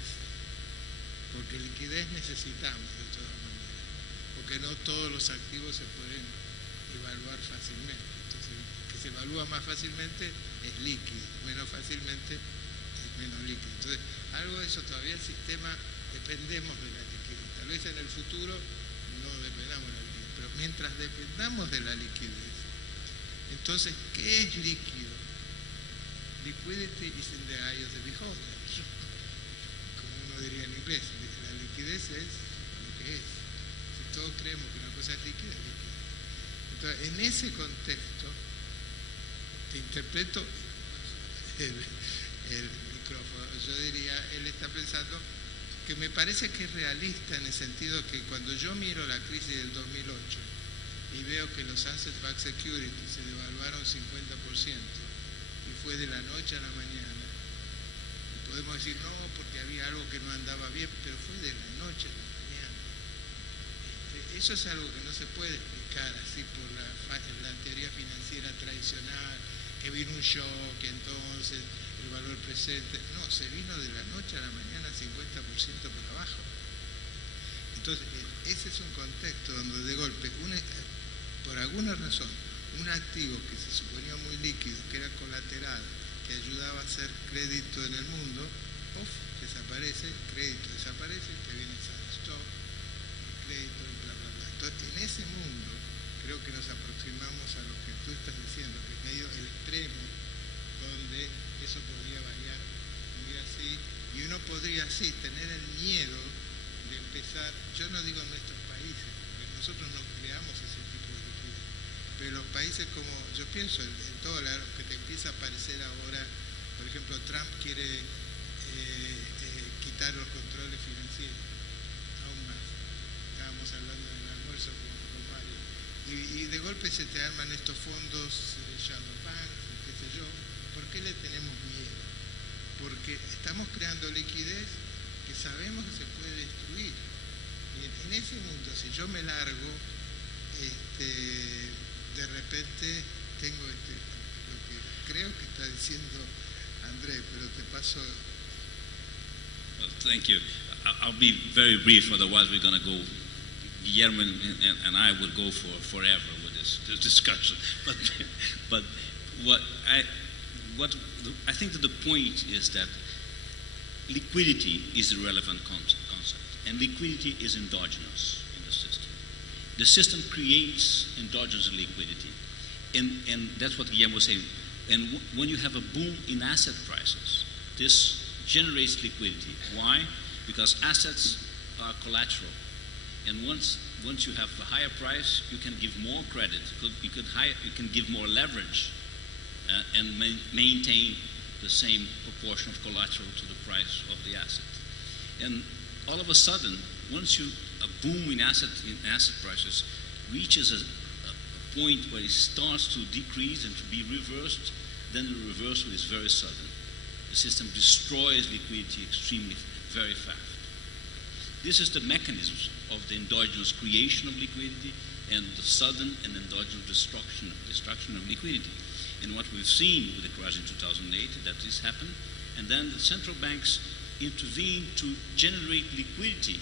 porque liquidez necesitamos de todas maneras, porque no todos los activos se pueden evaluar fácilmente. Entonces, el que se evalúa más fácilmente es líquido, menos fácilmente es menos líquido. Entonces, algo de eso todavía el sistema dependemos de la liquidez. Tal vez en el futuro no dependamos de la liquidez, pero mientras dependamos de la liquidez, entonces, ¿qué es líquido? Liquidity is in the eye of the beholder, como uno diría en inglés. La liquidez es lo que es. Si todos creemos que una cosa es líquida, es líquida. Entonces, en ese contexto, te interpreto el micrófono. Yo diría, él está pensando que me parece que es realista en el sentido que cuando yo miro la crisis del 2008 y veo que los asset-backed securities se devaluaron 50% y fue de la noche a la mañana, y podemos decir no porque había algo que no andaba bien, pero fue de la noche a la mañana. Eso es algo que no se puede explicar así por la teoría financiera tradicional, que vino un shock, que entonces el valor presente, no, se vino de la noche a la mañana 50% para abajo. Entonces, ese es un contexto donde de golpe, por alguna razón, un activo que se suponía muy líquido, que era colateral, que ayudaba a hacer crédito en el mundo, desaparece, crédito desaparece, te viene Sandstorm, crédito y bla, bla, bla. Entonces, en ese mundo, creo que nos aproximamos a lo que tú estás diciendo, que es medio el extremo, donde eso podría variar muy así, y uno podría así tener el miedo de empezar, yo no digo en nuestros países, porque nosotros no creamos ese tipo de liquidez, pero los países como, yo pienso, el dólar, que te empieza a aparecer ahora, por ejemplo, Trump quiere quitar los controles financieros, aún más. Estábamos hablando del almuerzo con Mario. Y de golpe se te arman estos fondos shadow banks, qué sé yo. ¿Por qué le tenemos miedo? Porque estamos creando liquidez que sabemos que se puede destruir. Y en ese mundo, si yo me largo, de repente tengo lo que creo que está diciendo Andrés, pero te paso. Well, thank you. I'll be very brief, otherwise we're going to go, Guillermo and I would go for forever with this discussion. But I think that the point is that liquidity is a relevant concept, and liquidity is endogenous in the system. The system creates endogenous liquidity, and that's what Guillermo was saying. And when you have a boom in asset prices, this generates liquidity. Why? Because assets are collateral, and once you have a higher price, you can give more credit. You can give more leverage, and maintain the same proportion of collateral to the price of the asset. And all of a sudden, once a boom in asset prices reaches a point where it starts to decrease and to be reversed, then the reversal is very sudden. The system destroys liquidity extremely, very fast. This is the mechanism of the endogenous creation of liquidity and the sudden and endogenous destruction of liquidity. And what we've seen with the crash in 2008, that this happened, and then the central banks intervene to generate liquidity,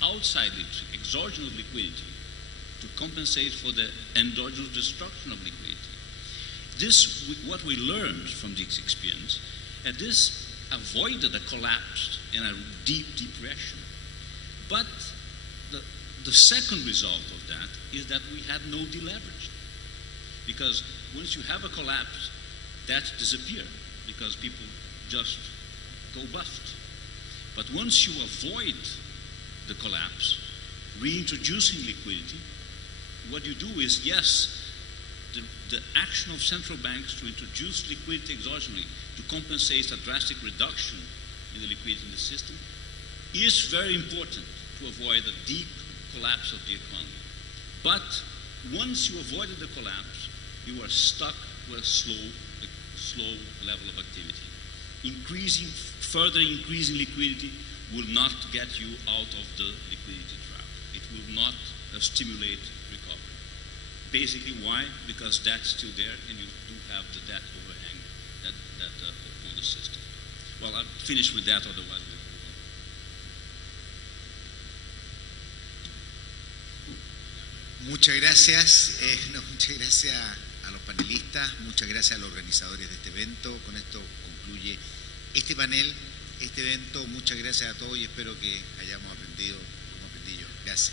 outside exogenous liquidity, to compensate for the endogenous destruction of liquidity. This, what we learned from this experience, and this avoided a collapse and a deep depression. But the second result of that is that we had no deleveraging. Because once you have a collapse, that disappears, because people just go bust. But once you avoid the collapse, reintroducing liquidity, what you do is, yes, the action of central banks to introduce liquidity exogenously to compensate a drastic reduction in the liquidity in the system is very important to avoid a deep collapse of the economy. But once you avoided the collapse, you are stuck with a slow level of activity. Further increasing liquidity will not get you out of the liquidity trap. It will not stimulate recovery. Basically, why? Because that's still there, and you do have the debt overhang on the system. Well, I'll finish with that, otherwise we'll Muchas gracias, muchas gracias a los panelistas, muchas gracias a los organizadores de este evento. Con esto concluye este panel, este evento. Muchas gracias a todos y espero que hayamos aprendido como aprendí yo. Gracias.